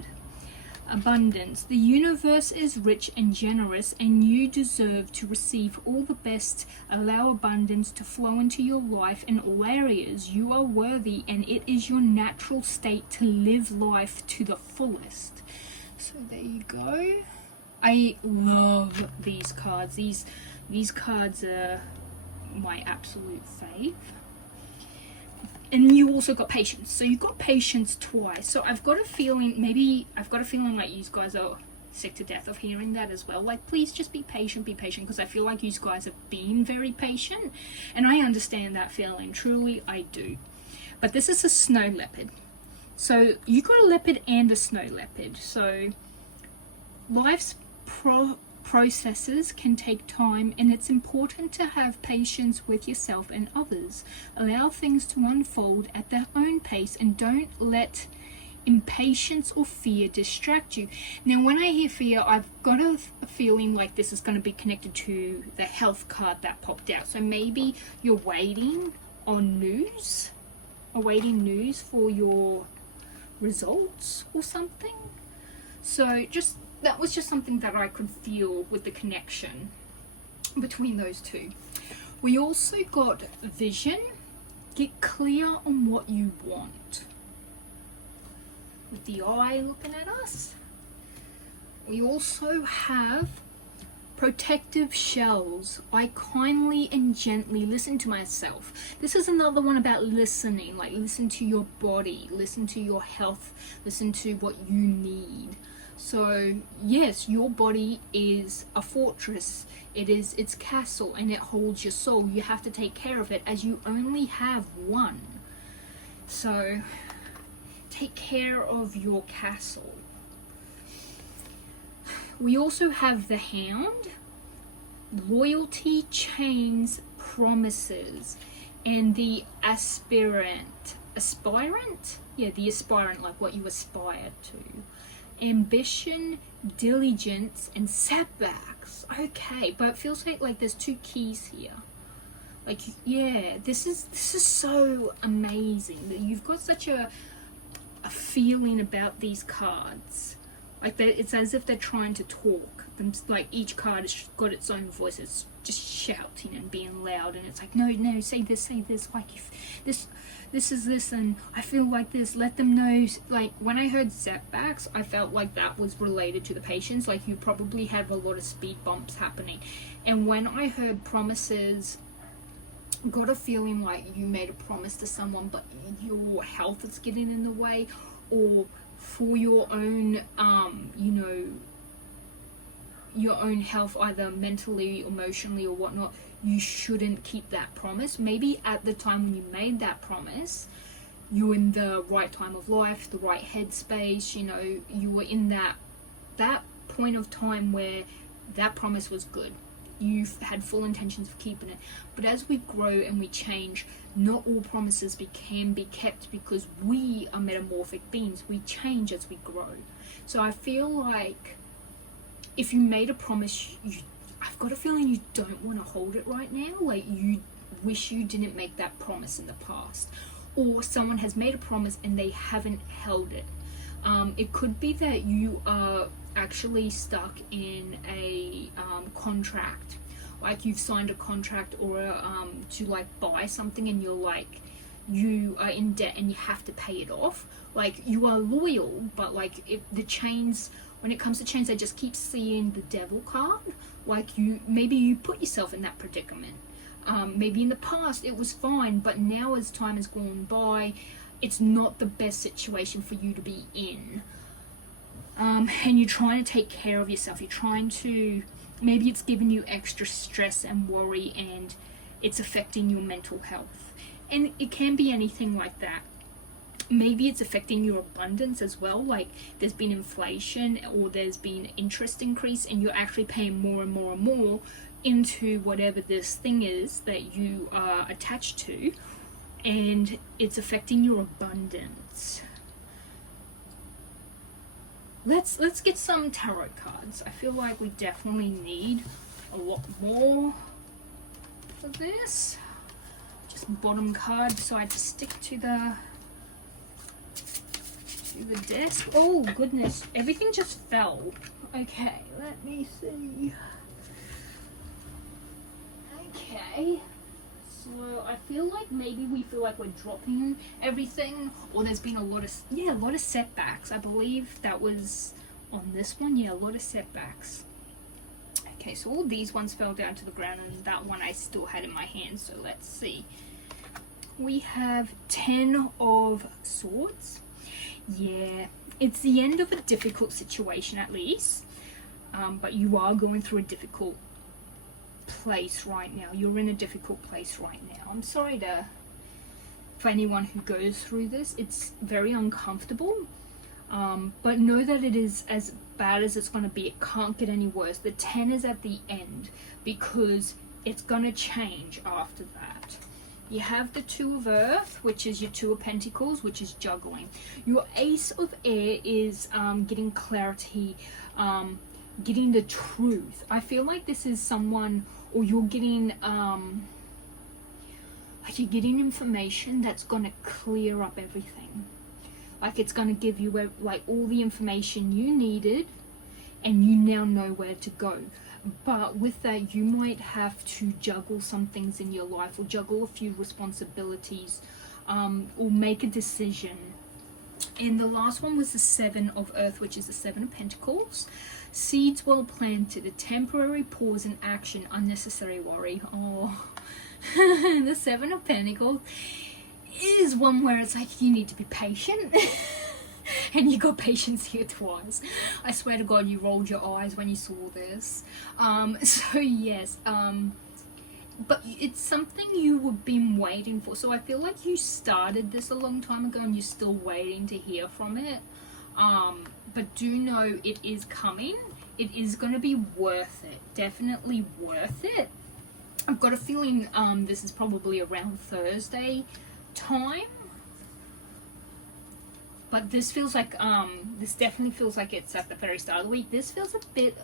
Abundance. The universe is rich and generous, and you deserve to receive all the best. Allow abundance to flow into your life in all areas. You are worthy, and it is your natural state to live life to the fullest. So there you go. I love these cards. These cards are my absolute fave. And you also got patience. So you got patience twice. So I've got a feeling like you guys are sick to death of hearing that as well. Like, please just be patient, because I feel like you guys have been very patient. And I understand that feeling. Truly, I do. But this is a snow leopard. So you got a leopard and a snow leopard. So life's processes can take time, and it's important to have patience with yourself and others. Allow things to unfold at their own pace, and don't let impatience or fear distract you. Now when I hear fear, I've got a feeling like this is going to be connected to the health card that popped out. So maybe you're waiting on news, for your results or something. So that was just something that I could feel with the connection between those two. We also got vision. Get clear on what you want. with the eye looking at us. We also have protective shells. I kindly and gently listen to myself. This is another one about listening, like listen to your body, listen to your health, listen to what you need. So yes, your body is a fortress. It is its castle, and it holds your soul. You have to take care of it, as you only have one. So take care of your castle. We also have the Hound. Loyalty, chains, promises, and the aspirant. Aspirant? Yeah, the aspirant, like what you aspire to. Ambition, diligence, and setbacks. Okay, but it feels like there's two keys here. Like, yeah, this is so amazing that you've got such a feeling about these cards. Like, it's as if they're trying to talk. Like, each card has got its own voice. It's just shouting and being loud, and it's like, no, say this. Like, if this is this, and I feel like this. Let them know. Like, when I heard setbacks, I felt like that was related to the patients. Like, you probably have a lot of speed bumps happening. And when I heard promises, got a feeling like you made a promise to someone, but your health is getting in the way, or for your own, your own health, either mentally, emotionally, or whatnot, you shouldn't keep that promise. Maybe at the time when you made that promise, you were in the right time of life, the right headspace, you were in that point of time where that promise was good. You've had full intentions of keeping it. But as we grow and we change, not all promises can be kept, because we are metamorphic beings. We change as we grow. So I feel like if you made a promise, I've got a feeling you don't want to hold it right now. Like, you wish you didn't make that promise in the past. Or someone has made a promise and they haven't held it. It could be that you are actually stuck in a contract. Like, you've signed a contract or to like buy something, and you are in debt and you have to pay it off. Like, you are loyal, but like the chains, when it comes to chains, I just keep seeing the devil card. Like, maybe you put yourself in that predicament. Maybe in the past it was fine, but now as time has gone by, it's not the best situation for you to be in. And you're trying to take care of yourself. You're trying to, maybe it's giving you extra stress and worry, and it's affecting your mental health. And it can be anything like that. Maybe it's affecting your abundance as well. Like, there's been inflation, or there's been interest increase, and you're actually paying more and more and more into whatever this thing is that you are attached to, and it's affecting your abundance. Let's get some tarot cards. I feel like we definitely need a lot more for this. Just bottom card, so I had to stick to the desk. Oh goodness, everything just fell. Okay, let me see. Okay, so I feel like maybe we feel like we're dropping everything, or there's been a lot of setbacks. I believe that was on this one. Yeah, a lot of setbacks. Okay, so all these ones fell down to the ground, and that one I still had in my hand. So let's see. We have 10 of Swords. Yeah, it's the end of a difficult situation, at least. But you are going through a difficult place right now. You're in a difficult place right now. I'm sorry for anyone who goes through this. It's very uncomfortable. But know that it is as bad as it's going to be. It can't get any worse. The 10 is at the end, because it's going to change after that. You have the 2 of Earth, which is your 2 of Pentacles, which is juggling. Your Ace of Air is getting clarity, getting the truth. I feel like this is someone, or you're getting information that's going to clear up everything. Like, it's going to give you like all the information you needed, and you now know where to go. But with that, you might have to juggle some things in your life, or juggle a few responsibilities, or make a decision And the last one was the Seven of Earth, which is the Seven of Pentacles. Seeds well planted, a temporary pause in action, unnecessary worry. Oh, the Seven of Pentacles is one where it's like you need to be patient. And you got patience here twice. I swear to God, you rolled your eyes when you saw this. So yes, but it's something you have been waiting for. So I feel like you started this a long time ago and you're still waiting to hear from it. But do know it is coming. It is going to be worth it. Definitely worth it. I've got a feeling this is probably around Thursday time. But this feels like, this definitely feels like it's at the very start of the week. This feels a bit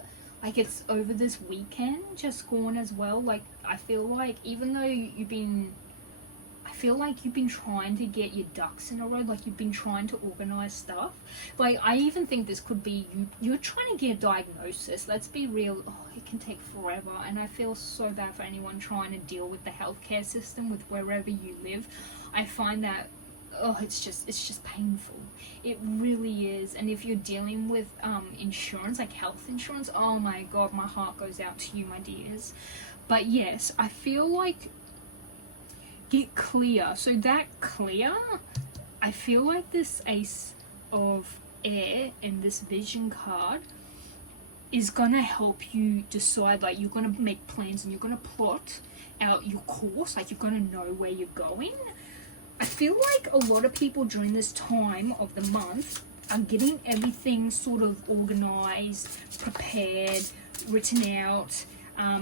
like it's over this weekend, just gone as well. Like, I feel like, even though you've been trying to get your ducks in a row, like you've been trying to organize stuff. Like, I even think this could be you're trying to get a diagnosis. Let's be real. Oh, it can take forever. And I feel so bad for anyone trying to deal with the healthcare system with wherever you live. I find that, oh, it's just painful. It really is. And if you're dealing with insurance, like health insurance, oh my God, my heart goes out to you, my dears. But yes, I feel like get clear. So that clear, I feel like this Ace of Air and this Vision card is gonna help you decide. Like, you're gonna make plans and you're gonna plot out your course. Like, you're gonna know where you're going. I feel like a lot of people during this time of the month are getting everything sort of organized, prepared, written out,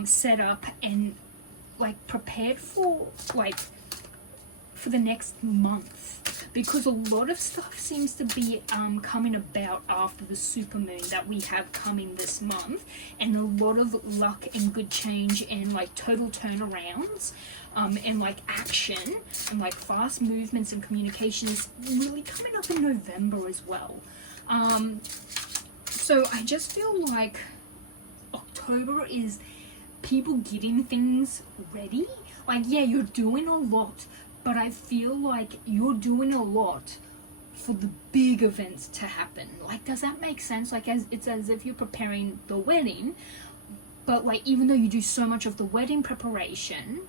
set up, and like prepared for the next month, because a lot of stuff seems to be coming about after the supermoon that we have coming this month, and a lot of luck and good change and like total turnarounds and like action and like fast movements and communication is really coming up in November as well. So I just feel like October is people getting things ready. Like, yeah, you're doing a lot, but I feel like you're doing a lot for the big events to happen. Like, does that make sense? Like, it's as if you're preparing the wedding, but like, even though you do so much of the wedding preparation,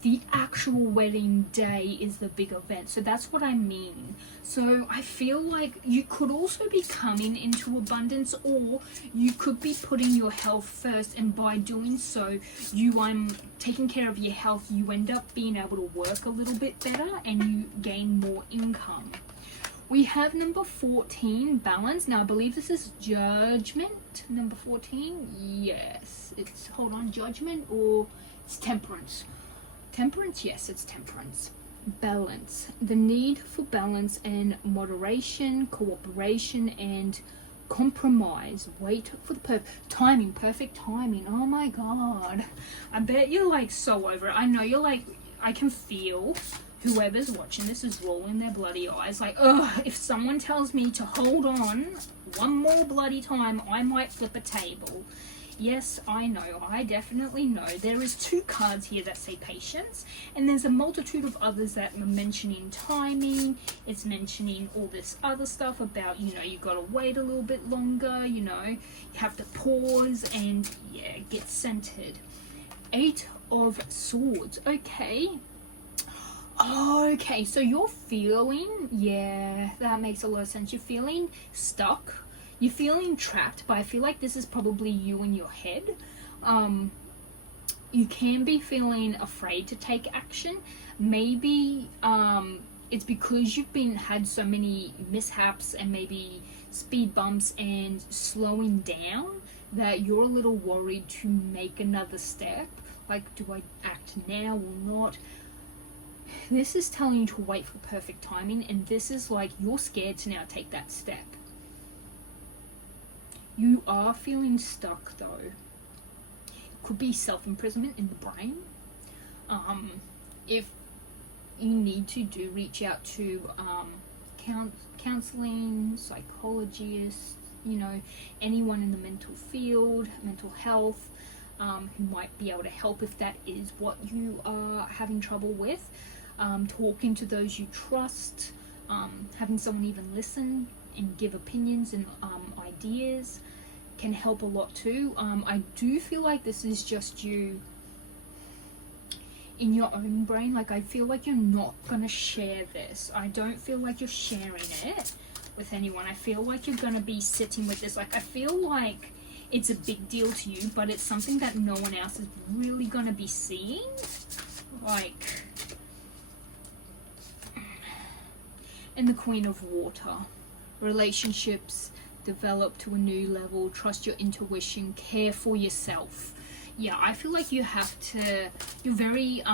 the actual wedding day is the big event. So that's what I mean. So I feel like you could also be coming into abundance, or you could be putting your health first, and by doing so, taking care of your health, you end up being able to work a little bit better and you gain more income. We have number 14, balance. Now I believe this is judgment. Number 14, yes, it's, hold on, judgment, or it's temperance. Temperance, yes, it's temperance. Balance. The need for balance and moderation, cooperation, and compromise. Wait for the timing, perfect timing. Oh my God. I bet you're like so over it. I know you're like, I can feel whoever's watching this is rolling their bloody eyes. Like, ugh, if someone tells me to hold on one more bloody time, I might flip a table. Yes, I know. I definitely know. There is 2 cards here that say patience, and there's a multitude of others that are mentioning timing. It's mentioning all this other stuff about, you know, you got to wait a little bit longer, you know, you have to pause and, yeah, get centered. 8 of Swords. Okay. Okay, so you're feeling, yeah, that makes a lot of sense. You're feeling stuck. You're feeling trapped, but I feel like this is probably you in your head. You can be feeling afraid to take action. Maybe it's because you've had so many mishaps and maybe speed bumps and slowing down that you're a little worried to make another step. Like, do I act now or not? This is telling you to wait for perfect timing, and this is like you're scared to now take that step. You are feeling stuck though. It could be self-imprisonment in the brain. If you need to, do reach out to counseling, psychologists, you know, anyone in the mental field, mental health, who might be able to help if that is what you are having trouble with. Talking to those you trust, having someone even listen and give opinions and ideas can help a lot too. I do feel like this is just you in your own brain. Like, I feel like you're not gonna share this. I don't feel like you're sharing it with anyone. I feel like you're gonna be sitting with this. Like, I feel like it's a big deal to you, but it's something that no one else is really gonna be seeing. Like, and the Queen of Water. Relationships develop to a new level. Trust your intuition. Care for yourself. Yeah, I feel like you have to, you're very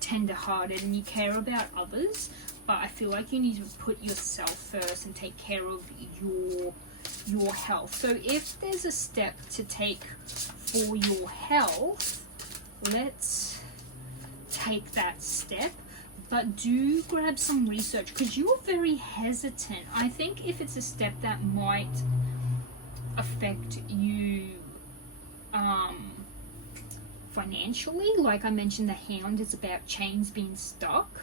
tender-hearted and you care about others, but I feel like you need to put yourself first and take care of your health. So if there's a step to take for your health, let's take that step. But do grab some research, because you're very hesitant. I think if it's a step that might affect you financially, like I mentioned, the Hound is about chains being stuck.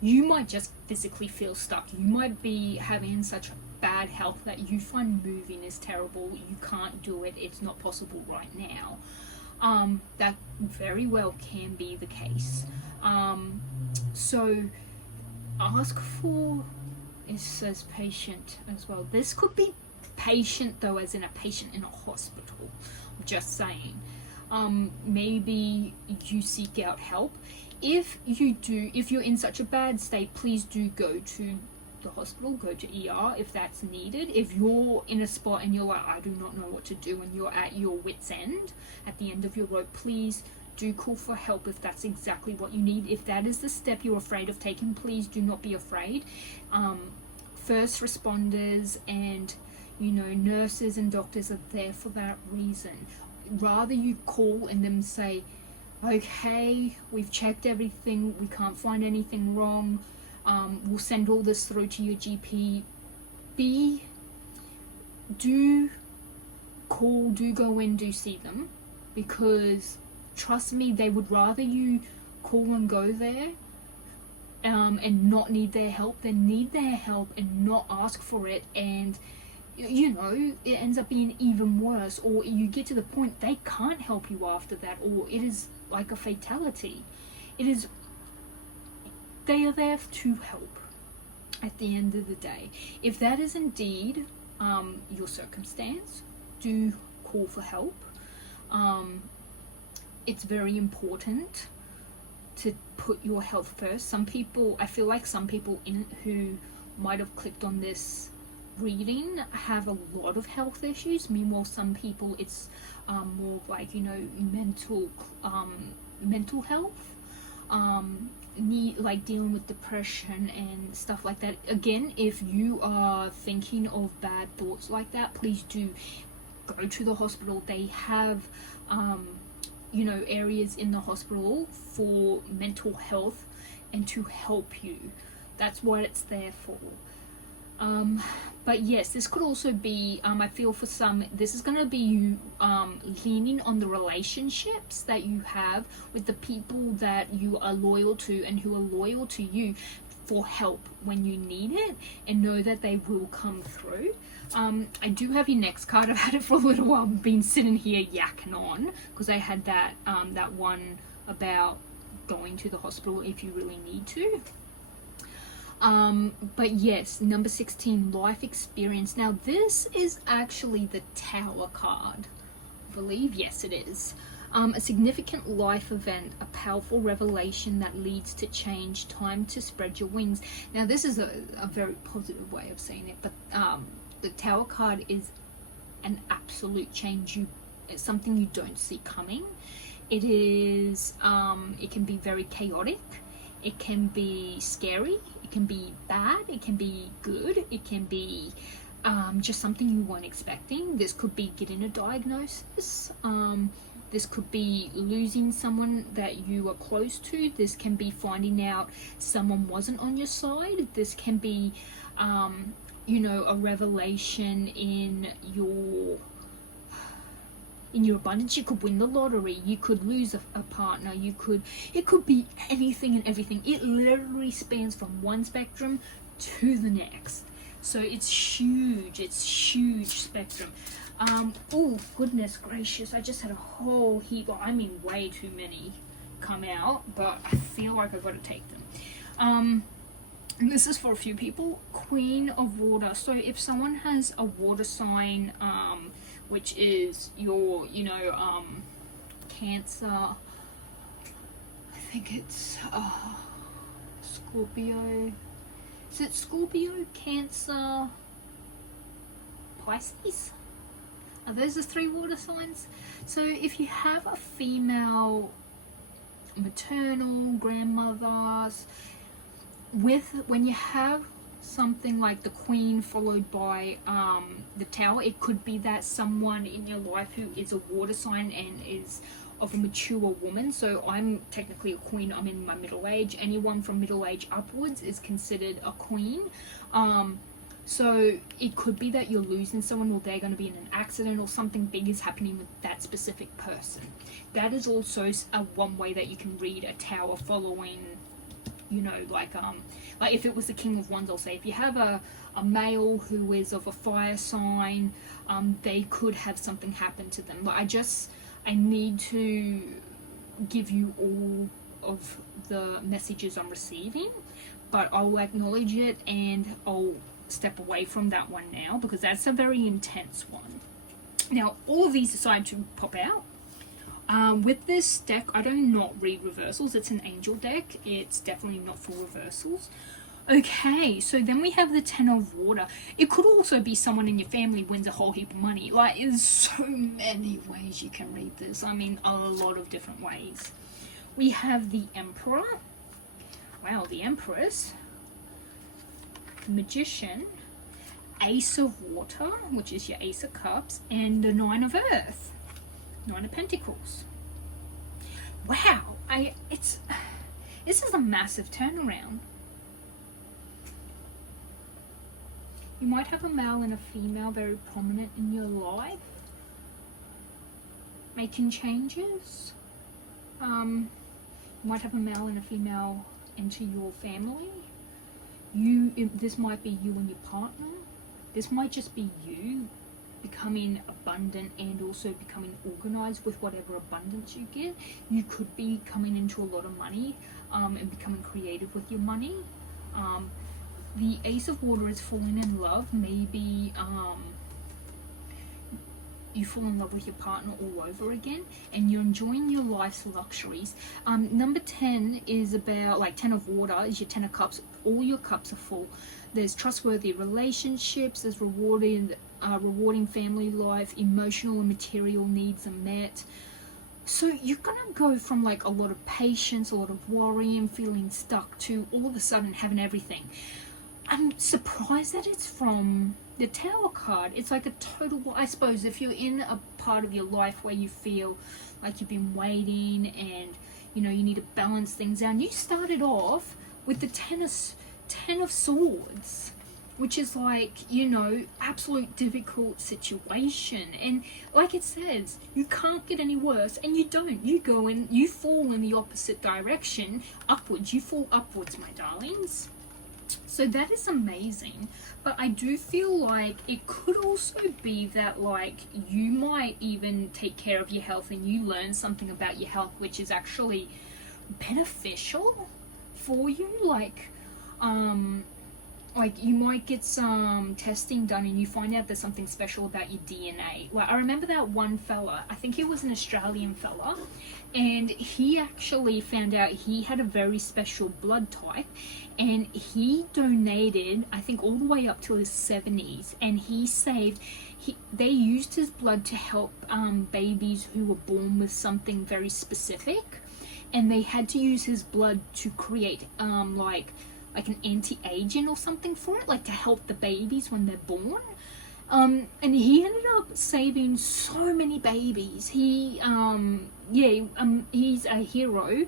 You might just physically feel stuck. You might be having such bad health that you find moving is terrible. You can't do it. It's not possible right now. That very well can be the case. So ask for, it says patient as well. This could be patient though, as in a patient in a hospital. I'm just saying. Maybe you seek out help. If you're in such a bad state, please do go to the hospital, go to ER if that's needed. If you're in a spot and you're like, I do not know what to do, and you're at your wit's end, at the end of your rope, please do call for help if that's exactly what you need. If that is the step you're afraid of taking, please do not be afraid. First responders and nurses and doctors are there for that reason. Rather you call and them say, okay, we've checked everything, we can't find anything wrong, we'll send all this through to your GP. Do call, do go in, do see them, because trust me, they would rather you call and go there and not need their help than need their help and not ask for it, and it ends up being even worse, or you get to the point they can't help you after that, or it is like a fatality. They are there to help at the end of the day. If that is indeed your circumstance, do call for help. It's very important to put your health first. I feel like some people who might have clicked on this reading have a lot of health issues. Meanwhile, some people it's more like mental health, like dealing with depression and stuff like that. Again, if you are thinking of bad thoughts like that, please do go to the hospital. They have areas in the hospital for mental health and to help you. That's what it's there for. But yes, this could also be, I feel for some, this is going to be you leaning on the relationships that you have with the people that you are loyal to and who are loyal to you for help when you need it, and know that they will come through. I do have your next card. I've had it for a little while. I've been sitting here yakking on because I had that one about going to the hospital if you really need to. But yes, number 16, life experience. Now this is actually the Tower card, I believe. Yes, it is. A significant life event, a powerful revelation that leads to change, time to spread your wings. Now this is a very positive way of saying it, but the Tower card is an absolute change. It's something you don't see coming. It is, it can be very chaotic. It can be scary. It can be bad. It can be good. It can be just something you weren't expecting. This could be getting a diagnosis. This could be losing someone that you are close to. This can be finding out someone wasn't on your side. This can be, a revelation in your abundance. You could win the lottery. You could lose a partner. It could be anything and everything. It literally spans from one spectrum to the next. So it's huge spectrum. Oh goodness gracious, I just had a whole heap, I mean way too many come out, but I feel like I've got to take them. And this is for a few people. Queen of Water. So if someone has a water sign, which is your, Cancer, I think it's Scorpio. Is it Scorpio, Cancer, Pisces? Are those the 3 water signs? So if you have a female maternal grandmothers, when you have something like the Queen followed by the Tower, it could be that someone in your life who is a water sign and is of a mature woman. So I'm technically a queen, I'm in my middle age. Anyone from middle age upwards is considered a queen. So it could be that you're losing someone, or they're going to be in an accident, or something big is happening with that specific person. That is also one way that you can read a Tower following, like if it was the King of Wands, I'll say if you have a male who is of a fire sign, they could have something happen to them. But I need to give you all of the messages I'm receiving, but I'll acknowledge it and I'll step away from that one now, because that's a very intense one. Now, all of these decide to pop out. With this deck, I do not read reversals. It's an angel deck. It's definitely not for reversals. Okay, so then we have the Ten of Water. It could also be someone in your family wins a whole heap of money. Like, there's so many ways you can read this. I mean, a lot of different ways. We have the Emperor. Wow, the Empress. The Magician. Ace of Water, which is your Ace of Cups. And the Nine of Earth. Nine of Pentacles. Wow, this is a massive turnaround. You might have a male and a female very prominent in your life, making changes. You might have a male and a female enter your family. This might be you and your partner. This might just be you becoming abundant and also becoming organized with whatever abundance you get. You could be coming into a lot of money and becoming creative with your money. The Ace of Water is falling in love. Maybe you fall in love with your partner all over again and you're enjoying your life's luxuries. Number 10 is about, like 10 of Water is your 10 of Cups. All your cups are full. There's trustworthy relationships, there's rewarding family life, emotional and material needs are met. So you're gonna go from like a lot of patience, a lot of worrying, feeling stuck, to all of a sudden having everything. I'm surprised that it's from the Tower card. It's like a total, I suppose, if you're in a part of your life where you feel like you've been waiting and you need to balance things out. You started off with the Ten of Swords, which is like, absolute difficult situation. And like it says, you can't get any worse, and you don't. You fall in the opposite direction, upwards. You fall upwards, my darlings. So that is amazing. But I do feel like it could also be that, like, you might even take care of your health and you learn something about your health which is actually beneficial for you. Like you might get some testing done and you find out there's something special about your DNA. Like, I remember that one fella, I think he was an Australian fella, and he actually found out he had a very special blood type, and he donated, I think, all the way up to his 70s, and they used his blood to help babies who were born with something very specific, and they had to use his blood to create like an anti-aging or something for it, like to help the babies when they're born. And he ended up saving so many babies. He's a hero,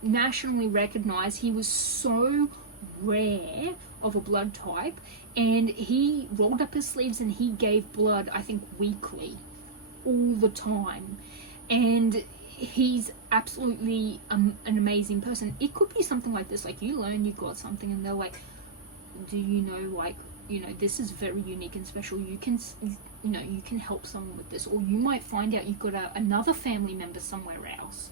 nationally recognized. He was so rare of a blood type, and he rolled up his sleeves and he gave blood, I think, weekly, all the time. And he's absolutely an amazing person. It could be something like this, like you learn you got something and they're like, do you know, like, you know, this is very unique and special. You can, you know, you can help someone with this, or you might find out you've got another family member somewhere else,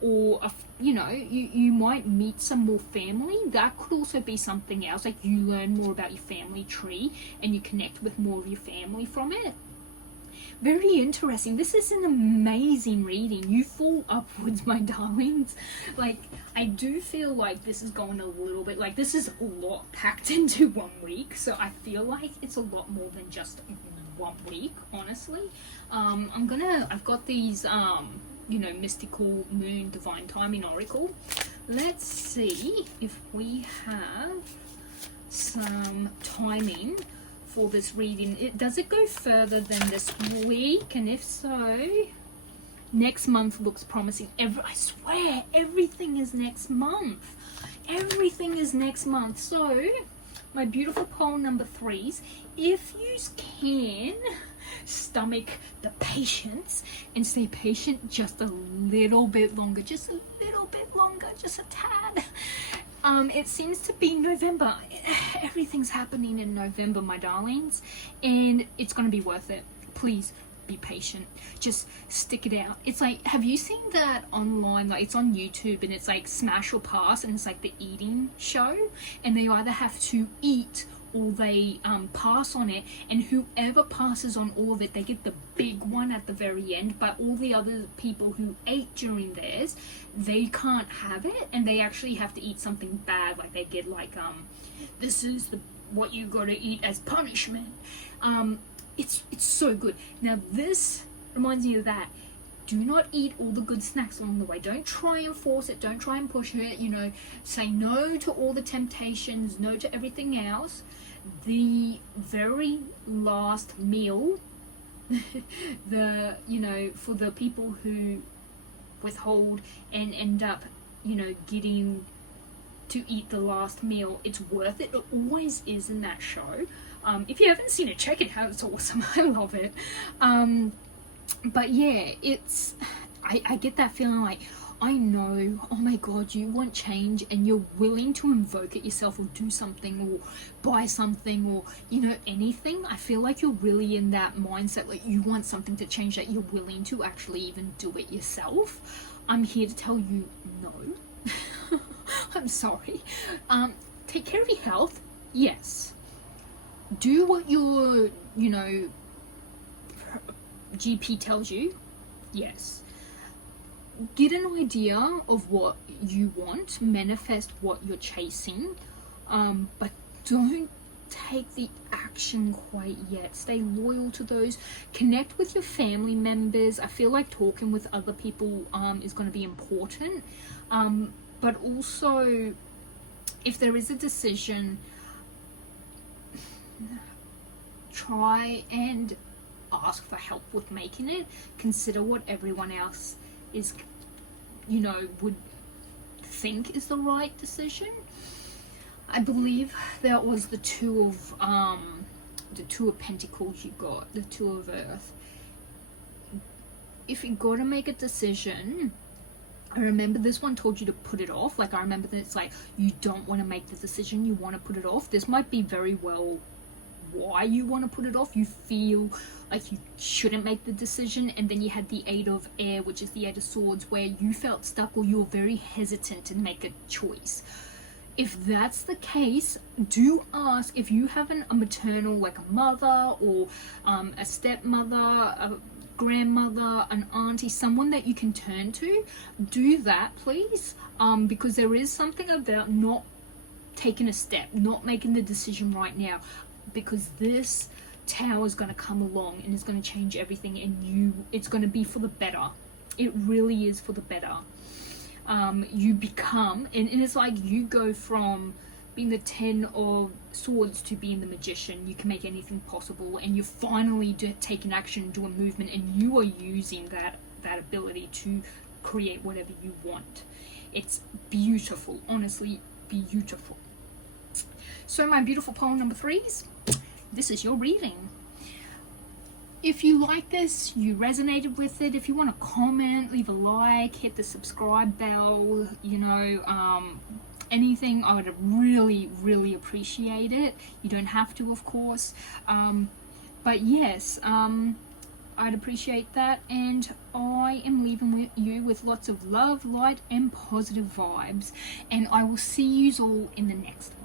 or you know, you might meet some more family. That could also be something else, like you learn more about your family tree and you connect with more of your family from it. Very interesting. This is an amazing reading. You fall upwards, my darlings. Like, I do feel like this is going a little bit, like, this is a lot packed into 1 week, so I feel like it's a lot more than just 1 week, honestly. I've got these, you know, mystical moon divine timing oracle. Let's see if we have some timing for this reading. Does it go further than this week? And if so, next month looks promising. I swear, everything is next month. Everything is next month. So, my beautiful pole number 3s, if you can stomach the patience and stay patient just a little bit longer, just a little bit longer, just a tad. It seems to be November. Everything's happening in November, my darlings, and it's going to be worth it. Please be patient. Just stick it out. It's like, have you seen that online? Like, it's on YouTube, and it's like Smash or Pass, and it's like the eating show, and they either have to eat or they pass on it, and whoever passes on all of it, they get the big one at the very end, but all the other people who ate during theirs, they can't have it, and they actually have to eat something bad. Like, they get like, this is what you gotta eat as punishment. It's so good. Now this reminds me of that. Do not eat all the good snacks along the way. Don't try and force it. Don't try and push it. You know, say no to all the temptations, no to everything else. The very last meal, you know, for the people who withhold and end up, you know, getting to eat the last meal, it's worth it. It always is in that show. If you haven't seen it, check it out. It's awesome. I love it. But yeah, I get that feeling like, I know, oh my god, you want change and you're willing to invoke it yourself, or do something, or buy something, or, you know, anything. I feel like you're really in that mindset, like you want something to change, that you're willing to actually even do it yourself. I'm here to tell you no. I'm sorry. Take care of your health, yes. Do what your, you know, GP tells you, yes. Get an idea of what you want, manifest what you're chasing, but don't take the action quite yet. Stay loyal to those. Connect with your family members. I feel like talking with other people is going to be important, but also, if there is a decision, try and ask for help with making it. Consider what everyone else is, you know, would think is the right decision. I believe that was the Two of Pentacles you got, the Two of Earth. If you got to make a decision, I remember this one told you to put it off. Like, I remember that it's like, you don't want to make the decision, you want to put it off. This might be very well why you want to put it off. You feel like you shouldn't make the decision, and then you had the Eight of Air, which is the Eight of Swords, where you felt stuck, or you were very hesitant to make a choice. If that's the case, do ask if you have a maternal, like a mother, or a stepmother, a grandmother, an auntie, someone that you can turn to. Do that, please, because there is something about not taking a step, not making the decision right now, because this Tower is going to come along and it's going to change everything, and it's going to be for the better. It really is for the better. You become, and it's like you go from being the 10 of Swords to being the Magician. You can make anything possible, and you're finally taking action, do a movement, and you are using that ability to create whatever you want. It's beautiful, honestly beautiful. So my beautiful pole number 3s, this is your reading. If you like this, you resonated with it, if you want to comment, leave a like, hit the subscribe bell, you know, anything, I would really appreciate it. You don't have to, of course, but yes, I'd appreciate that, and I am leaving you with lots of love, light, and positive vibes, and I will see you all in the next one.